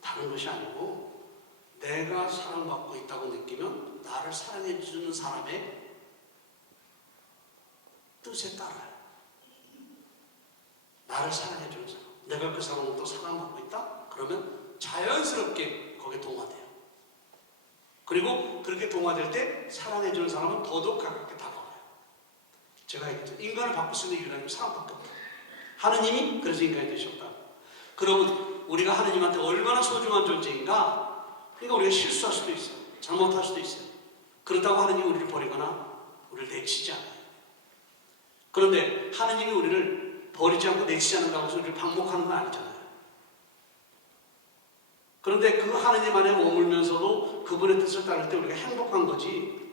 다른 것이 아니고 내가 사랑받고 있다고 느끼면 나를 사랑해 주는 사람의 뜻에 따라요. 나를 사랑해 주는 사람, 내가 그 사람으로부터 사랑받고 있다? 그러면 자연스럽게 거기에 동화돼요. 그리고 그렇게 동화될 때 사랑해 주는 사람은 더더욱 가깝게 다가와요. 제가 얘기했죠. 인간을 바꿀 수 있는 유일한 사랑밖에 없다. 하느님이 그래서 인간이 되셨다. 그러면 우리가 하느님한테 얼마나 소중한 존재인가? 그러니까 우리가 실수할 수도 있어요. 잘못할 수도 있어요. 그렇다고 하느님이 우리를 버리거나 우리를 내치지 않아요. 그런데 하느님이 우리를 버리지 않고 내치지 않는다고 해서 우리를 방목하는 건 아니잖아요. 그런데 그 하느님 안에 머물면서도 그분의 뜻을 따를 때 우리가 행복한 거지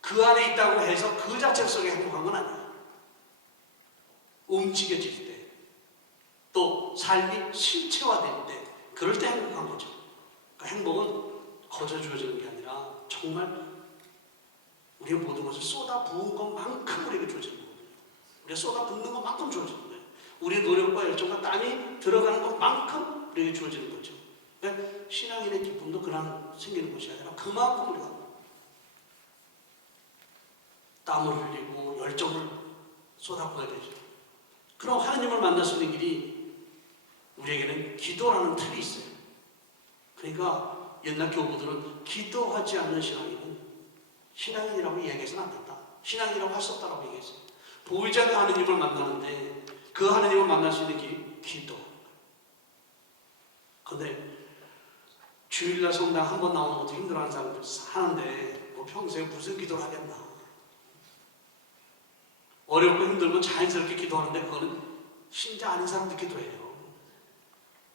그 안에 있다고 해서 그 자체 속에 행복한 건 아니에요. 움직여질 때 또 삶이 실체화될 때 그럴 때 행복한 거죠. 그러니까 행복은 거저 주어지는 게 아니라 정말 우리의 모든 것을 쏟아 부은 것만큼 우리에게 주어지는 거예요. 우리가 쏟아 붓는 것만큼 주어지는 거예요. 우리의 노력과 열정과 땀이 들어가는 것만큼 우리에게 주어지는 거죠. 그러니까 신앙인의 기쁨도 그냥 생기는 것이 아니라 그만큼 우리가 땀을 흘리고 열정을 쏟아부어야 되죠. 그럼 하나님을 만날 수 있는 길이 우리에게는 기도라는 틀이 있어요. 그러니까 옛날 교부들은 기도하지 않는 신앙인은 신앙인이라고 이야기해서는 안 된다. 신앙이라고 할 수 없다고 얘기했어요. 보이지 않는 하느님을 만나는데 그 하느님을 만날 수 있는 길이 기도. 그런데 주일날 성당 한 번 나오는 것도 힘들어하는 사람들 하는데 뭐 평소에 무슨 기도를 하겠나. 어렵고 힘들면 자연스럽게 기도하는데 그거는 신자 아닌 사람도 기도해요.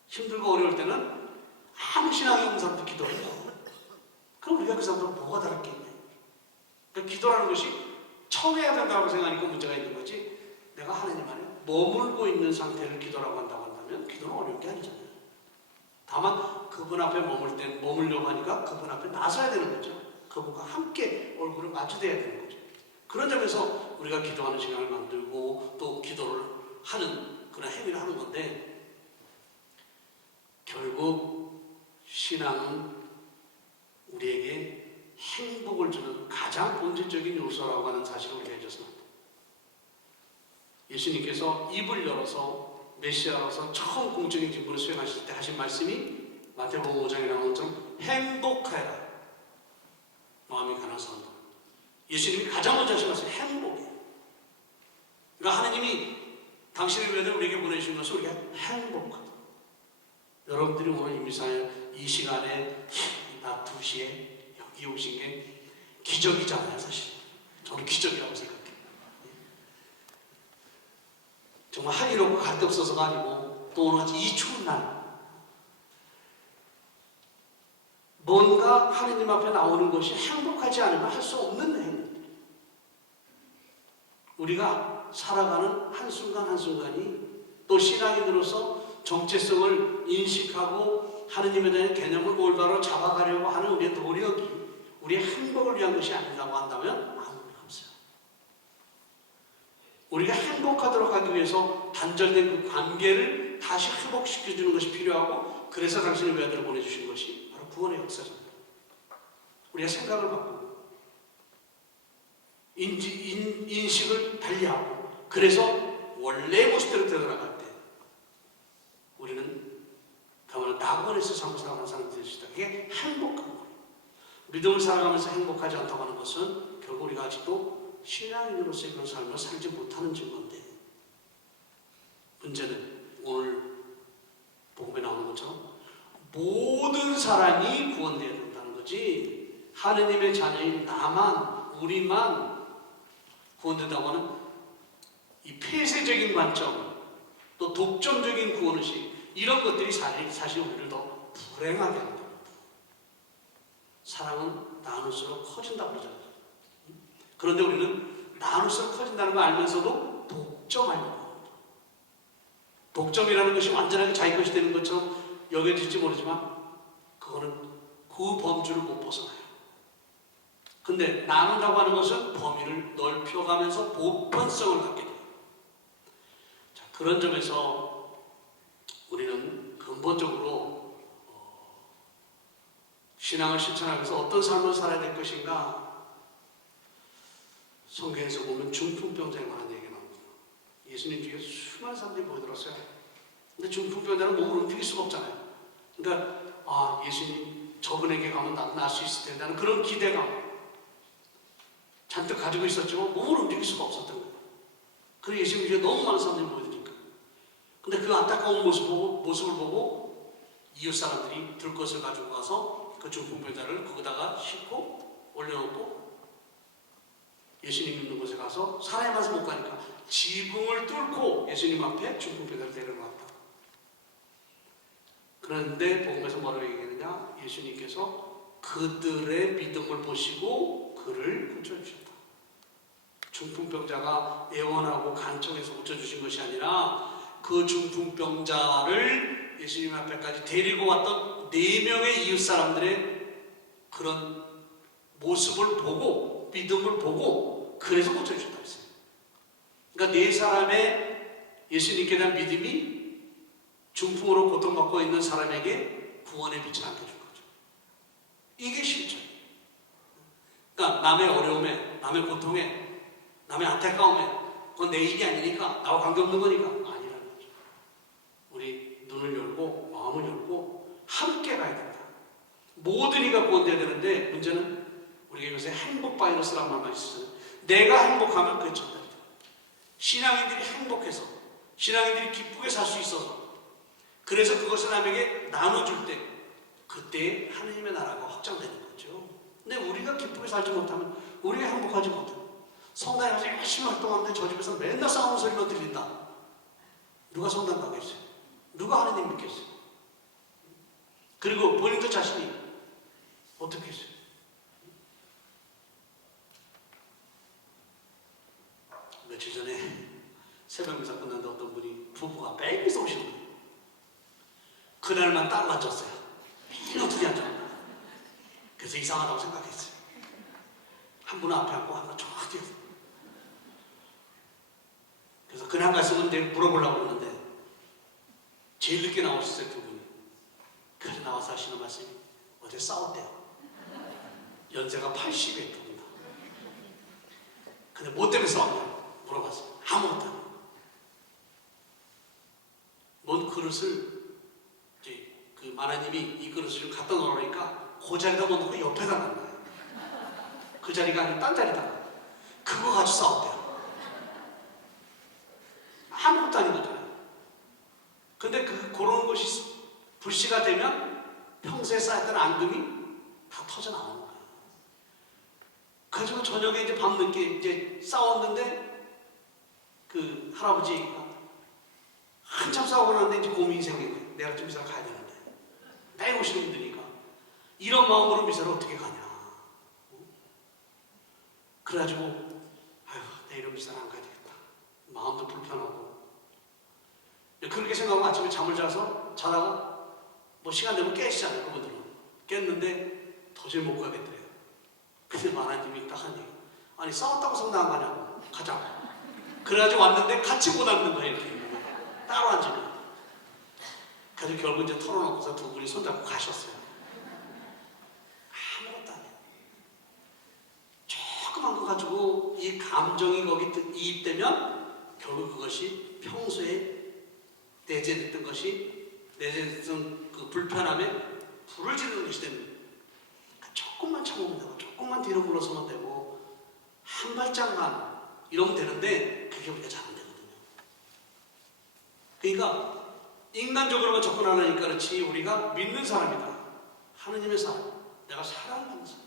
힘들고 어려울 때는 아무 신앙이 없는 사람도 기도해요. 그럼 우리가 그 사람들은 뭐가 다를 게 있냐. 그러니까 기도라는 것이 청해야 된다고 생각하니까 문제가 있는 거지 내가 하나님 안에 머물고 있는 상태를 기도라고 한다고 한다면 기도는 어려운 게 아니잖아요. 다만 그분 앞에 머물려고 하니까 그분 앞에 나서야 되는 거죠. 그분과 함께 얼굴을 마주대야 되는 거죠. 그런 점에서 우리가 기도하는 시간을 만들고 또 기도를 하는 그런 행위를 하는 건데 결국 신앙은 우리에게 행복을 주는 가장 본질적인 요소라고 하는 사실을 우리가 잊어서는 안 돼요. 예수님께서 입을 열어서 메시아로서 처음 공적인 직분을 수행하실 때 하신 말씀이 마태복음 5장에 나오는 것처럼 행복하여라. 마음이 가난한 사람들. 예수님이 가장 먼저 하신 말씀이 행복이에요. 그러니까 하나님이 당신의 교회를 우리에게 보내주신 것은 우리가 행복하다. 여러분들이 오늘 이 시간에 낮 2시에 여기 오신 게 기적이잖아요. 사실 저는 기적이라고 생각해요. 정말 할 일 없고 갈 데 없어서가 아니고 또 오늘 같이 이 추운 날 뭔가 하느님 앞에 나오는 것이 행복하지 않으면 할 수 없는 행위들. 우리가 살아가는 한순간 한순간이 또 신앙인으로서 정체성을 인식하고 하느님에 대한 개념을 올바로 잡아가려고 하는 우리의 노력이 우리의 행복을 위한 것이 아니라고 한다면 아무 의미가 없어요. 우리가 행복하도록 하기 위해서 단절된 그 관계를 다시 회복시켜주는 것이 필요하고 그래서 당신의 외아들을 보내주신 것이 바로 구원의 역사입니다. 우리가 생각을 바꾸고 인식을 달리하고 그래서 원래 모습대로 되돌아갈 때 우리는 가만히 낙원에서 삶을 살아가는 사람이 될 수 있다. 그게 행복한 거예요. 믿음을 살아가면서 행복하지 않다고 하는 것은 결국 우리가 아직도 신앙인으로서의 그런 삶을 살지 못하는 증거인데 문제는 오늘 복음에 나오는 것처럼 모든 사람이 구원되어야 된다는 거지 하느님의 자녀인 나만 우리만 구원된다고 하는 이 폐쇄적인 관점 또 독점적인 구원의식, 이런 것들이 사실 우리를 더 불행하게 합니다. 사랑은 나눌수록 커진다고 그러잖아요. 그런데 우리는 나눌수록 커진다는 걸 알면서도 독점하려고 합니다. 독점이라는 것이 완전하게 자기 것이 되는 것처럼 여겨질지 모르지만 그거는 그 범주를 못 벗어나요. 근데 나눈다고 하는 것은 범위를 넓혀가면서 보편성을 갖게 돼요. 자, 그런 점에서 우리는 근본적으로 신앙을 실천하기 위해서 어떤 삶을 살아야 될 것인가? 성경에서 보면 중풍병자에 관한 얘기가 나옵니다. 예수님 뒤에 수많은 사람들이 모여들었어요. 근데 중풍병자는 몸을 움직일 수가 없잖아요. 그러니까 예수님 저분에게 가면 나도 날 수 있을 텐데 하는 그런 기대감 잔뜩 가지고 있었지만 몸을 움직일 수가 없었던 거예요. 그리고 예수님 뒤에 너무 많은 사람들이 모여드니까. 근데 그 안타까운 모습을 보고 이웃 사람들이 들것을 가지고 가서 그 중풍병자를 거기다가 싣고 올려놓고 예수님 있는 곳에 가서 사람이 많아서 못 가니까 지붕을 뚫고 예수님 앞에 중풍병자를 데려놨다. 그런데 복음에서 뭐라고 얘기했느냐? 예수님께서 그들의 믿음을 보시고 그를 고쳐주셨다. 중풍병자가 애원하고 간청해서 고쳐주신 것이 아니라 그 중풍병자를 예수님 앞에까지 데리고 왔던 4명의 이웃 사람들의 그런 모습을 보고 믿음을 보고 그래서 고쳐주셨다고 했어요. 그러니까 4사람의 예수님께 대한 믿음이 중풍으로 고통받고 있는 사람에게 구원의 빛을 안겨준 거죠. 이게 실천이에요. 그러니까 남의 어려움에, 남의 고통에, 남의 안타까움에 그건 내 일이 아니니까, 나와 관계없는 거니까 아니라는 거죠. 우리 눈을 열고 마음을 열고 함께 가야 된다. 모든 이가 구원돼야 되는데 문제는 우리가 요새 행복 바이러스라는 말만 있었잖아요. 내가 행복하면 그게 전달이 돼요. 신앙인들이 행복해서, 신앙인들이 기쁘게 살 수 있어서, 그래서 그것을 남에게 나눠줄 때 그때 하느님의 나라가 확장되는 거죠. 근데 우리가 기쁘게 살지 못하면, 우리가 행복하지 못하면, 성당에 가서 열심히 활동하는데 저 집에서 맨날 싸우는 소리만 들린다. 누가 성당 가겠어요? 누가 하느님 믿겠어요? 그리고 본인도 자신이 어떻게 했어요? 며칠 전에 새벽 미사 끝났는데 어떤 분이, 부부가 매일 오시는 거예요. 그날만 딱 맞췄어요. 매일 어떻게 하죠? 그래서 이상하다고 생각했어요. 한 분은 앞에 앉고 한 분은 저 뒤에서. 그래서 그날 말씀은 내가 물어보려고 그러는데 제일 늦게 나오셨어요, 두 분이. 그래서 나와서 하시는 말씀이 어제 싸웠대요. 연세가 80에 두 분 다. 근데 뭐 때문에 싸웠냐 물어봤어요. 아무것도 안 해요. 뭔 그릇을 이제 그 마나님이 이 그릇을 좀 갖다 놓으라니까 그 자리다 못 놓고 옆에다 놨나 요. 그 자리가 아니라 딴 자리다. 그거 가지고 싸웠대요. 아무것도 아닌 거잖아요. 근데 그런 것이 불씨가 되면 평소에 쌓였던 앙금이 다 터져 나오는 거예요. 그래가지고 저녁에 이제 밤늦게 이제 싸웠는데 그 할아버지가 한참 싸우고 났는데 이제 고민이 생긴 거예요. 내가 좀 미사를 가야 되는데. 매일 오시는 분들이니까. 이런 마음으로 미사를 어떻게 가냐. 그래가지고 아유, 내일은 미사를 안 가야 되겠다. 마음도 불편하고. 그렇게 생각하고 아침에 잠을 자다가 뭐 시간 되면 깨시잖아요, 그분들은. 깼는데 도저히 못 가겠더래요. 근데 마나님이 딱 한 얘기. 아니, 싸웠다고 성당 안 가냐고. 가자고. 그래가지고 왔는데 같이 못 앉는 거예요, 이렇게. 따로 앉으면. 그래서 결국 이제 털어놓고서 두 분이 손잡고 가셨어요. 아무것도 안 해요. 조그만 거 가지고 이 감정이 거기 이입되면 결국 그것이 평소에 내재됐던 그 불편함에 불을 지르는 것이 되는 거예요. 그러니까 조금만 참으면 되고, 조금만 뒤로 물러서면 되고, 한 발짝만 이러면 되는데, 그게 우리가 잘 안 되거든요. 그러니까, 인간적으로만 접근하니까 그렇지, 우리가 믿는 사람이다. 하느님의 사람, 내가 사랑하는 사람,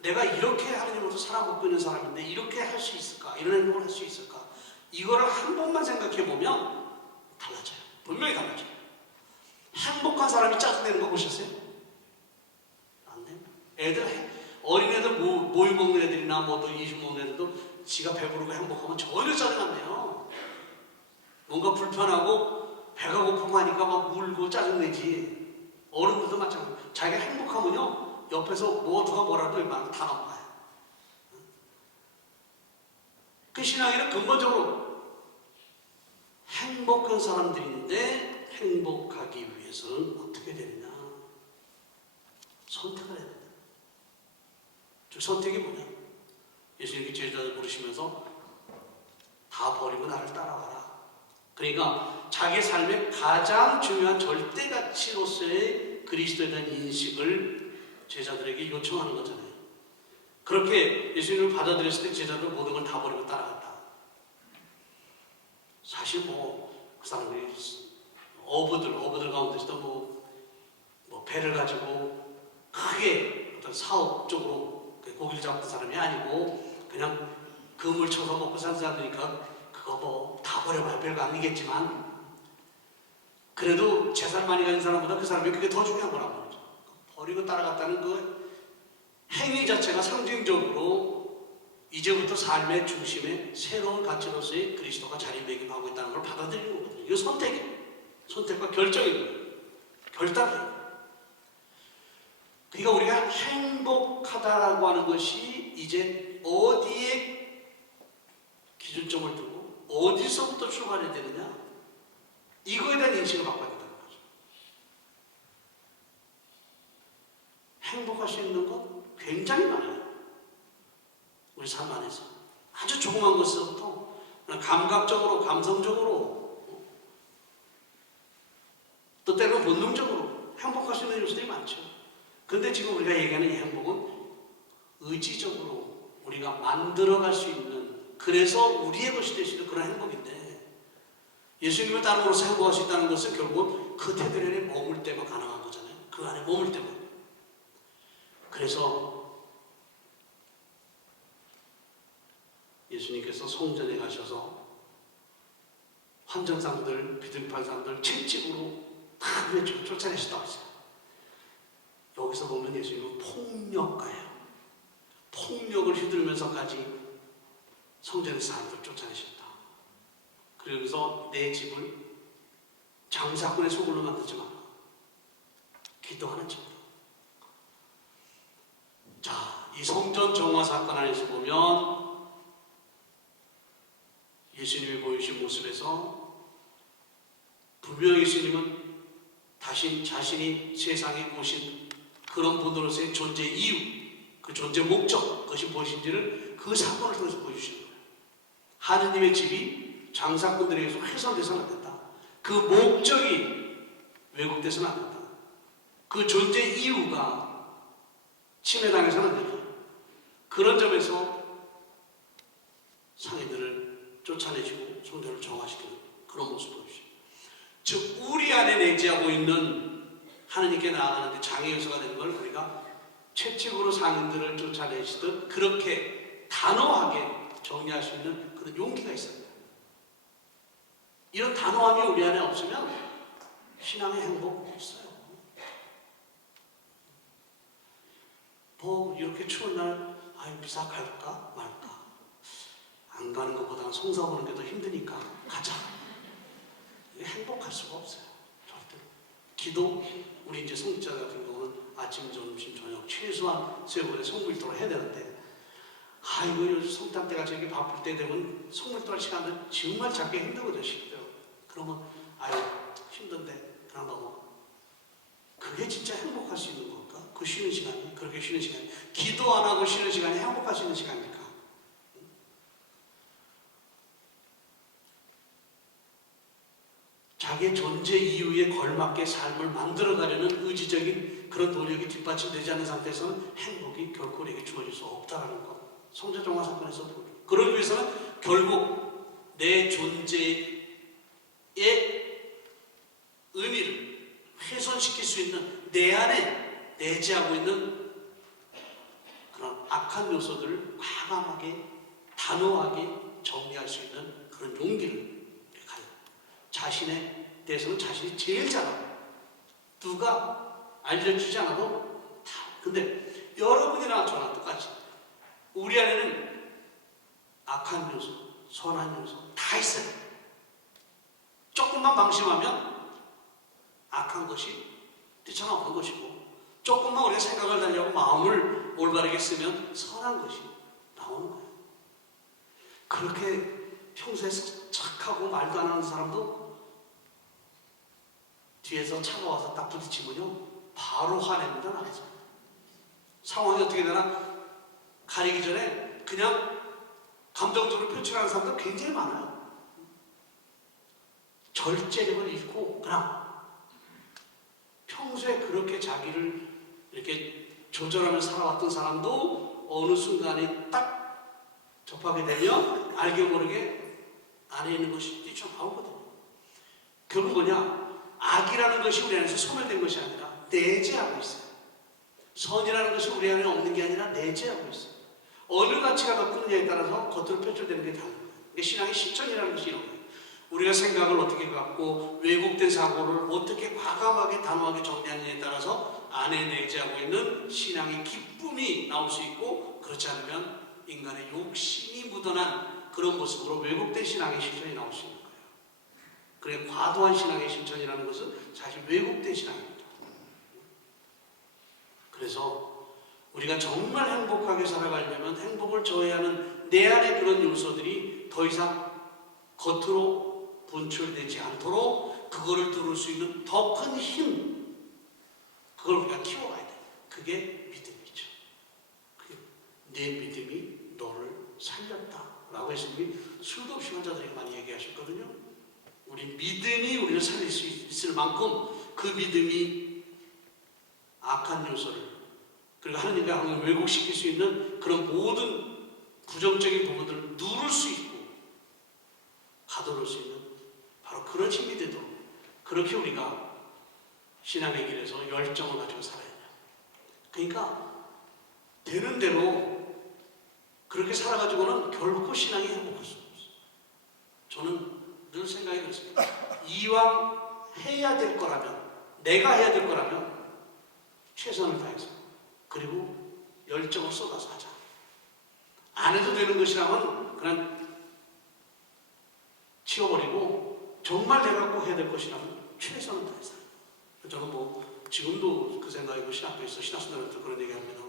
내가 이렇게 하느님으로서 사랑받고 있는 사람인데, 이렇게 할 수 있을까? 이런 행동을 할 수 있을까? 이거를 한 번만 생각해 보면, 달라져요. 분명히 달라져요. 행복한 사람이 짜증내는 거 보셨어요? 안 돼요. 어린애들 모유 먹는 애들이나 뭐또 이식 먹는 애들도 지가 배부르고 행복하면 전혀 짜증 안 내요. 뭔가 불편하고 배가 고프고 하니까 막 울고 짜증내지. 어른들도 마찬가지예요. 자기가 행복하면요 옆에서 누가 뭐라도 웬만하면 다 넘어가요. 그 신앙이는 근본적으로 행복한 사람들인데 행복하기 위해서는 어떻게 되느냐? 선택을 해야 된다. 즉 선택이 뭐냐? 예수님이 제자들 부르시면서 다 버리고 나를 따라와라. 그러니까 자기 삶의 가장 중요한 절대 가치로서의 그리스도에 대한 인식을 제자들에게 요청하는 거잖아요. 그렇게 예수님을 받아들였을 때 제자들 모든 걸 다 버리고 따라갔다. 사실 그 사람들이 어부들 가운데서도 배를 가지고 크게 어떤 사업적으로 고기를 잡는 사람이 아니고 그냥 그물 쳐서 먹고 사는 사람이니까 그거 다 버려봐야 별거 아니겠지만 그래도 재산 많이 가진 사람보다 그 사람이 그게 더 중요한 거란 말이죠. 버리고 따라갔다는 그 행위 자체가 상징적으로 이제부터 삶의 중심에 새로운 가치로서의 그리스도가 자리매김하고 있다는 걸 받아들이는 거거든요. 이거 선택이에요. 선택과 결정이에요. 결단이에요. 그러니까 우리가 행복하다라고 하는 것이 이제 어디에 기준점을 두고 어디서부터 출발해야 되느냐? 이거에 대한 인식을 바꿔야 된다는 거죠. 행복할 수 있는 것 굉장히 많아요. 우리 삶 안에서. 아주 조그만 것에서부터 감각적으로, 감성적으로 또 때로는 본능적으로 행복할 수 있는 요소들이 많죠. 근데 지금 우리가 얘기하는 이 행복은 의지적으로 우리가 만들어갈 수 있는, 그래서 우리의 것이 될 수 있는 그런 행복인데, 예수님을 따름으로써 행복할 수 있다는 것은 결국 그 테두리 안에 머물 때만 가능한 거잖아요. 그 안에 머물 때만. 그래서 예수님께서 성전에 가셔서 환전상들, 비둘기팔 사람들 채찍으로 다 쫓아내셨다고 했어요. 여기서 보면 예수님은 폭력가예요. 폭력을 휘두르면서까지 성전의 사람들 쫓아내셨다. 그러면서 내 집을 장사꾼의 소굴로 만들지 마라. 기도하는 집으로. 자, 이 성전 정화 사건 안에서 보면 예수님이 보이신 모습에서 분명히 예수님은 자신이 세상에 오신 그런 분으로서의 존재 이유, 그 존재 목적, 그것이 무엇인지를 그 사건을 통해서 보여주시는 거예요. 하느님의 집이 장사꾼들에게서 훼손돼서는 안 된다. 그 목적이 왜곡돼서는 안 된다. 그 존재 이유가 침해당해서는 안 된다. 그런 점에서 상인들을 쫓아내시고 성전을 정화시키는 그런 모습을 보여주시죠. 즉 우리 안에 내재하고 있는 하느님께 나아가는데 장애 요소가 되는 걸 우리가 채찍으로 상인들을 쫓아내시듯 그렇게 단호하게 정리할 수 있는 그런 용기가 있습니다. 이런 단호함이 우리 안에 없으면 신앙의 행복 없어요. 이렇게 추운 날 미사 갈까 말까? 안 가는 것보다는 송사 보는 게 더 힘드니까 가자. 행복할 수가 없어요. 절대로. 기도, 우리 이제 성자 같은 경우는 아침, 점심, 저녁 최소한 3번의 성물도를 해야 되는데, 요즘 성탄 때가 저기 바쁠 때 되면 성물도할 시간을 정말 잡기 힘들거든요. 쉽죠. 그러면 힘든데 그냥 넘어가. 그게 진짜 행복할 수 있는 걸까? 그 쉬는 시간이, 그렇게 쉬는 시간이, 기도 안 하고 쉬는 시간이 행복할 수 있는 시간입니까? 자기의 존재 이유에 걸맞게 삶을 만들어가려는 의지적인 그런 노력이 뒷받침되지 않는 상태에서는 행복이 결코 우리에게 주어질 수 없다는 것. 성전 정화 사건에서 보죠. 그러기 위해서는 결국 내 존재의 의미를 훼손시킬 수 있는 내 안에 내재하고 있는 그런 악한 요소들을 과감하게 단호하게 정리할 수 있는 그런 용기를 가져요. 자신에 대해서는 자신이 제일 잘 알아요. 누가 알려주지 않아도 다. 근데 여러분이나 저나 똑같이 우리 안에는 악한 요소, 선한 요소 다 있어요. 조금만 방심하면 악한 것이 뛰쳐나오는 것이고, 조금만 우리가 생각을 달리하고 마음을 올바르게 쓰면 선한 것이 나오는 거예요. 그렇게 평소에 착하고 말도 안 하는 사람도 뒤에서 차가 와서 딱 부딪히면요 바로 화냅니다. 나가서 상황이 어떻게 되나 가리기 전에 그냥 감정적으로 표출하는 사람도 굉장히 많아요. 절제력을 잃고 그냥 평소에 그렇게 자기를 이렇게 조절하며 살아왔던 사람도 어느 순간에 딱 접하게 되면 알게 모르게 안에 있는 것이 뛰쳐나오거든요. 결국 뭐냐? 악이라는 것이 우리 안에서 소멸된 것이 아니라 내재하고 있어요. 선이라는 것이 우리 안에 없는 게 아니라 내재하고 있어요. 어느 가치가 더 크느냐에 따라서 겉으로 표출되는 게 다른 거예요. 이게 신앙의 실천이라는 것이 이런 거예요. 우리가 생각을 어떻게 갖고 왜곡된 사고를 어떻게 과감하게 단호하게 정리하느냐에 따라서 안에 내재하고 있는 신앙의 기쁨이 나올 수 있고, 그렇지 않으면 인간의 욕심이 묻어난 그런 모습으로 왜곡된 신앙의 실천이 나올 수 있는 거예요. 그래, 과도한 신앙의 실천이라는 것은 사실 왜곡된 신앙입니다. 그래서 우리가 정말 행복하게 살아가려면 행복을 저해하는 내 안의 그런 요소들이 더 이상 겉으로 분출되지 않도록 그거를 두를 수 있는 더 큰 힘, 그걸 우리가 키워가야 돼요. 그게 믿음이죠. 그게 내 믿음이 너를 살렸다 라고 예수님이 수도 없이 환자들에게 많이 얘기하셨거든요. 우리 믿음이 우리를 살릴 수 있을 만큼 그 믿음이 악한 요소를, 그리고 하나님과 하나님을 왜곡시킬 수 있는 그런 모든 부정적인 부분들을 누를 수 있고 가둬놓을 수 있는 바로 그런 힘이 되도록, 그렇게 우리가 신앙의 길에서 열정을 가지고 살아야 돼요. 그러니까 되는 대로 그렇게 살아가지고는 결코 신앙이 행복할 수 없어요. 저는 늘 생각이 그렇습니다. 이왕 해야 될 거라면, 내가 해야 될 거라면 최선을 다해서, 그리고 열정을 쏟아서 하자. 안 해도 되는 것이라면 그냥 치워버리고, 정말 내가 꼭 해야 될 것이라면 최선을 다해서. 저는 지금도 그 생각이고, 신학교에서 신학생들한테 그런 얘기합니다.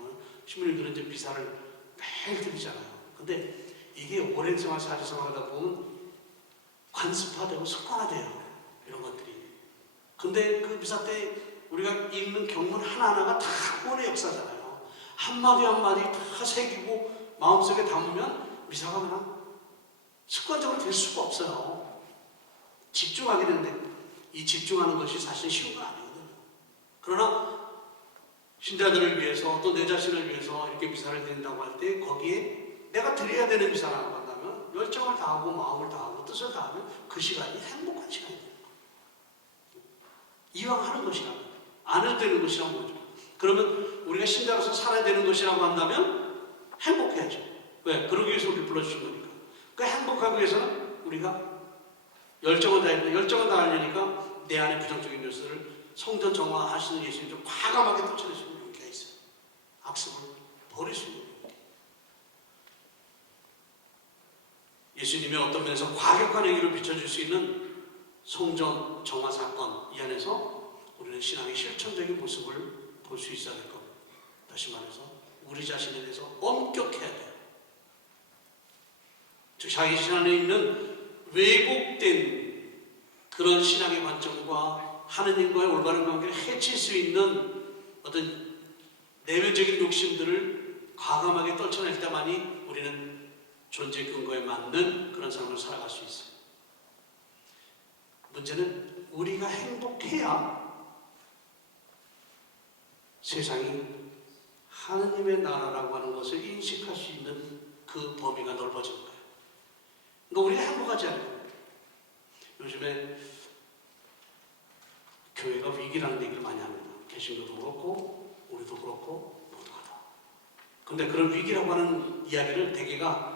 신부님들은 이제 미사를 매일 드리잖아요. 근데 이게 오랜 생활, 사회생활하다 보면 관습화되고 습관화돼요. 이런 것들이. 근데 그 미사 때 우리가 읽는 경문 하나하나가 다 구원의 역사잖아요. 한마디 한마디 다 새기고 마음속에 담으면 미사가 그냥 습관적으로 될 수가 없어요. 집중하게 되는데 이 집중하는 것이 사실 쉬운 건 아니거든요. 그러나 신자들을 위해서 또 내 자신을 위해서 이렇게 미사를 드린다고 할 때 거기에 내가 드려야 되는 미사라고 한다면 열정을 다하고 마음을 다하고 뜻을 다하면 그 시간이 행복한 시간이 돼요. 이왕 하는 것이라면, 안 해도 되는 것이라면 뭐죠? 그러면 우리가 신자로서 살아야 되는 것이라고 한다면 행복해야죠. 왜? 그러기 위해서 우리 불러주신 거니까. 그 행복하기 위해서는 우리가 열정을 다해야, 열정을 다하려니까 내 안에 부정적인 요소를 성전 정화하시는 예수님도 과감하게 떨쳐낼 수 있는 용기가 있어요. 악습을 버릴 수 있는 용기. 예수님의 어떤 면에서 과격한 행위를 비춰줄 수 있는 성전 정화 사건, 이 안에서 우리는 신앙의 실천적인 모습을 볼 수 있어야 될 겁니다. 다시 말해서 우리 자신에 대해서 엄격해야 돼요. 즉 자기 신 안에 있는 왜곡된 그런 신앙의 관점과 하느님과의 올바른 관계를 해칠 수 있는 어떤 내면적인 욕심들을 과감하게 떨쳐낼 때만이 우리는 존재 근거에 맞는 그런 삶을 살아갈 수 있어요. 문제는 우리가 행복해야 세상이 하느님의 나라라고 하는 것을 인식할 수 있는 그 범위가 넓어지는 거예요. 그러니까 우리가 행복하지 않아요. 요즘에 교회가 위기라는 얘기를 많이 합니다. 개신교도 그렇고 우리도 그렇고 모두가 다. 근데 그런 위기라고 하는 이야기를 대개가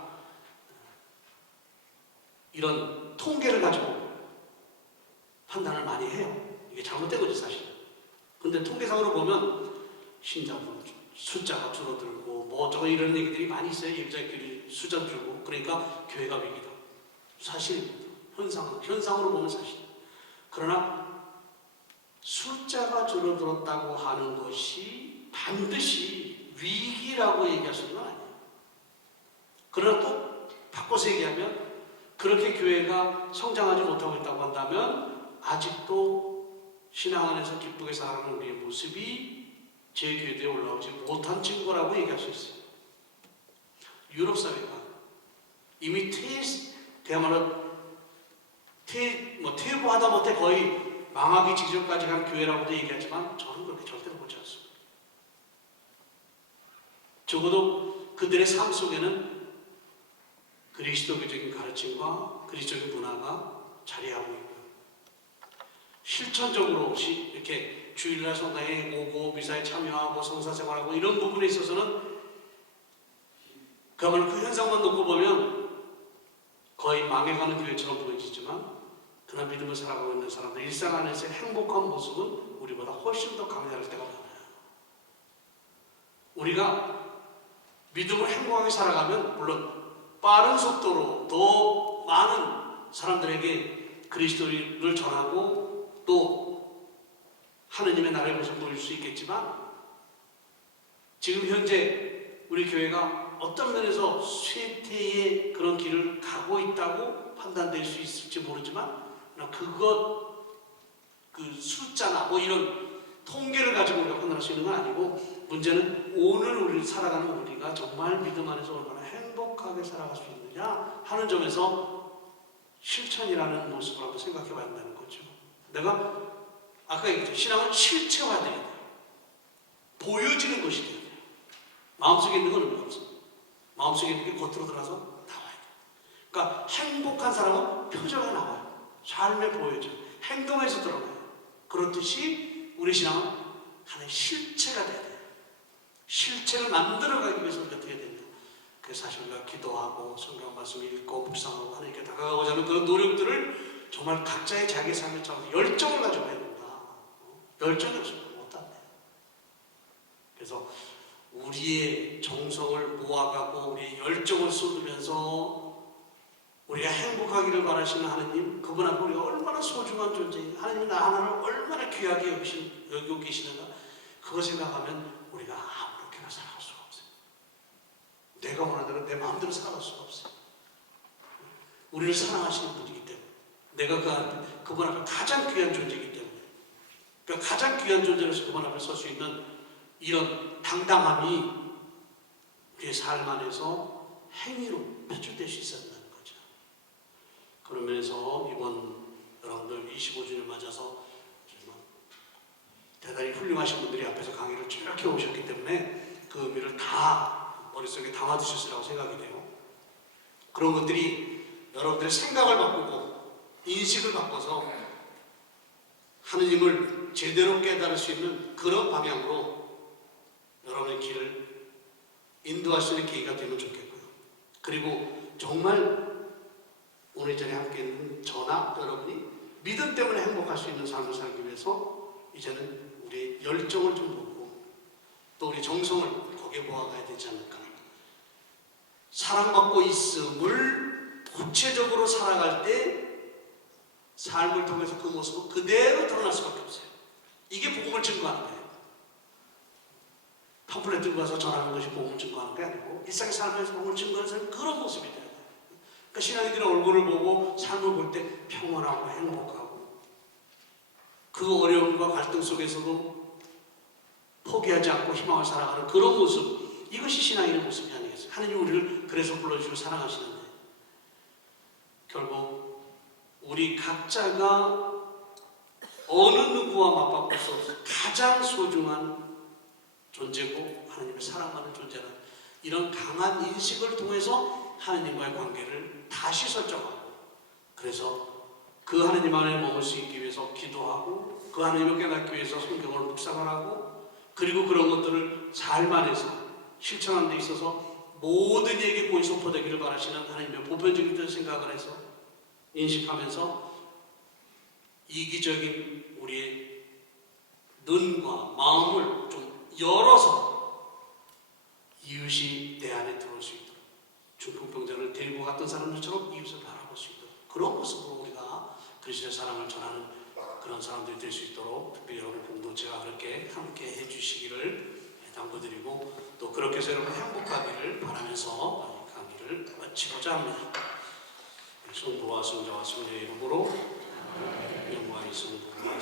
이런 통계를 가지고 판단을 많이 해요. 이게 잘못된 거지 사실. 근데 통계상으로 보면 신자분 숫자가 줄어들고 뭐 어쩌고 이런 얘기들이 많이 있어요. 예배자끼리 숫자 줄고 그러니까 교회가 위기다. 사실입니다. 현상으로 보면 사실. 그러나 숫자가 줄어들었다고 하는 것이 반드시 위기라고 얘기할 수 있는 건 아니에요. 그러나 또 바꿔서 얘기하면 그렇게 교회가 성장하지 못하고 있다고 한다면 아직도 신앙 안에서 기쁘게 살아가는 우리의 모습이 제 궤도에 올라오지 못한 증거라고 얘기할 수 있어요. 유럽 사회가 이미 그야말로 퇴보하다 못해 거의 망하기 직전까지 간 교회라고도 얘기하지만 저는 그렇게 절대로 보지 않습니다. 적어도 그들의 삶 속에는 그리스도교적인 가르침과 그리스도적인 문화가 자리하고 있고요. 실천적으로 이렇게 주일날 성당에 오고 미사에 참여하고 성사생활하고 이런 부분에 있어서는 그야말로 그 현상만 놓고 보면 거의 망해가는 교회처럼 보여지지만 그러나 믿음을 살아가고 있는 사람들 일상 안에서의 행복한 모습은 우리보다 훨씬 더 강렬할 때가 많아요. 우리가 믿음을 행복하게 살아가면 물론 빠른 속도로 더 많은 사람들에게 그리스도를 전하고 또 하느님의 나라의 모습을 보일 수 있겠지만 지금 현재 우리 교회가 어떤 면에서 쇠퇴의 그런 길을 가고 있다고 판단될 수 있을지 모르지만 그 숫자나 뭐 이런 통계를 가지고 우리가 판단할 수 있는 건 아니고 문제는 오늘 우리 살아가는 우리가 정말 믿음 안에서 얼마나 행복하게 살아갈 수 있느냐 하는 점에서 실천이라는 모습을 한번 생각해 봐야 한다는 거죠. 내가 아까 얘기했죠. 신앙은 실체화돼야 돼요. 보여지는 것이 돼야 돼요. 마음속에 있는 건 의미가 없어요. 마음속에 있는 게 겉으로 들어서 나와야 돼요. 그러니까 행복한 사람은 표정에 나와요. 삶에 보여져요. 행동에서 들어가요. 그렇듯이 우리 신앙은 하나의 실체가 돼야 돼요. 실체를 만들어가기 위해서 우리가 어떻게 됩니다. 그래서 사실 우리가 기도하고 성경 말씀 읽고 묵상하고 하나님께 다가가고자 하는 그런 노력들을 정말 각자의 자기 삶에 차서 열정을 가지고 해야 된다. 열정이 없으면 못한대. 그래서 우리의 정성을 모아가고 우리의 열정을 쏟으면서 우리가 행복하기를 바라시는 하나님, 그분 앞에 우리가 얼마나 소중한 존재인가, 하나님이 나 하나를 얼마나 귀하게 여기고 계시는가, 그거 생각하면 우리가 아무렇게나 살아갈 수가 없어요. 내가 원하는 대로 내 마음대로 살아갈 수가 없어요. 우리를 사랑하시는 분이기 때문에, 내가 그분 앞에 가장 귀한 존재이기 때문에, 그러니까 가장 귀한 존재로서 그분 앞에 설 수 있는 이런 당당함이 우리의 삶 안에서 행위로 표출될 수 있어야 된다는 거죠. 그런 면에서 이번 여러분들 25주년 맞아서 대단히 훌륭하신 분들이 앞에서 강의를 쭉 해오셨기 때문에 그 의미를 다 머릿속에 담아두셨으라고 생각이 돼요. 그런 것들이 여러분들의 생각을 바꾸고 인식을 바꿔서 하느님을 제대로 깨달을 수 있는 그런 방향으로 여러분의 길을 인도할 수 있는 계기가 되면 좋겠고요. 그리고 정말 오늘 이 자리에 함께 있는 저나 여러분이 믿음 때문에 행복할 수 있는 삶을 살기 위해서 이제는 우리의 열정을 좀 보고 또 우리 정성을 거기에 모아가야 되지 않을까. 사랑받고 있음을 구체적으로 살아갈 때 삶을 통해서 그 모습은 그대로 드러날 수밖에 없어요. 이게 복음을 증거하는 거예요. 팜플렛 들고 와서 전하는 것이 복음을 증거하는 게 아니고 일상의 삶에서 복음을 증거하는 사람은 그런 모습이 돼요. 그러니까 신앙인들의 얼굴을 보고 삶을 볼 때 평온하고 행복하고 그 어려움과 갈등 속에서도 포기하지 않고 희망을 살아가는 그런 모습, 이것이 신앙인의 모습이 아니겠어요. 하나님 우리를 그래서 불러주시고 사랑하시는데 결국 우리 각자가 어느 누구와 맞바꿀 수 없어 가장 소중한 존재고 하나님의 사랑하는 존재는 이런 강한 인식을 통해서 하나님과의 관계를 다시 설정하고 그래서 그 하나님 안에 머물 수 있기 위해서 기도하고 그 하나님을 깨닫기 위해서 성경을 묵상을 하고 그리고 그런 것들을 삶 안에서 실천하는 데 있어서 모든 이에게 보이 선포되기를 바라시는 하나님의 보편적인 뜻을 생각을 해서 인식하면서 이기적인 우리의 눈과 마음을 좀 열어서 이웃이 내 안에 들어올 수 있도록, 중풍병자를 데리고 갔던 사람들처럼 이웃을 바라볼 수 있도록, 그런 모습으로 우리가 그리스도의 사랑을 전하는 그런 사람들이 될 수 있도록 특별히 여러분 공동체가 그렇게 함께 해주시기를 당부드리고, 또 그렇게 해서 여러분 행복하기를 바라면서 강의를 마치고자 합니다. 성부와 성자와 성령의 이름으로 영광이 성부와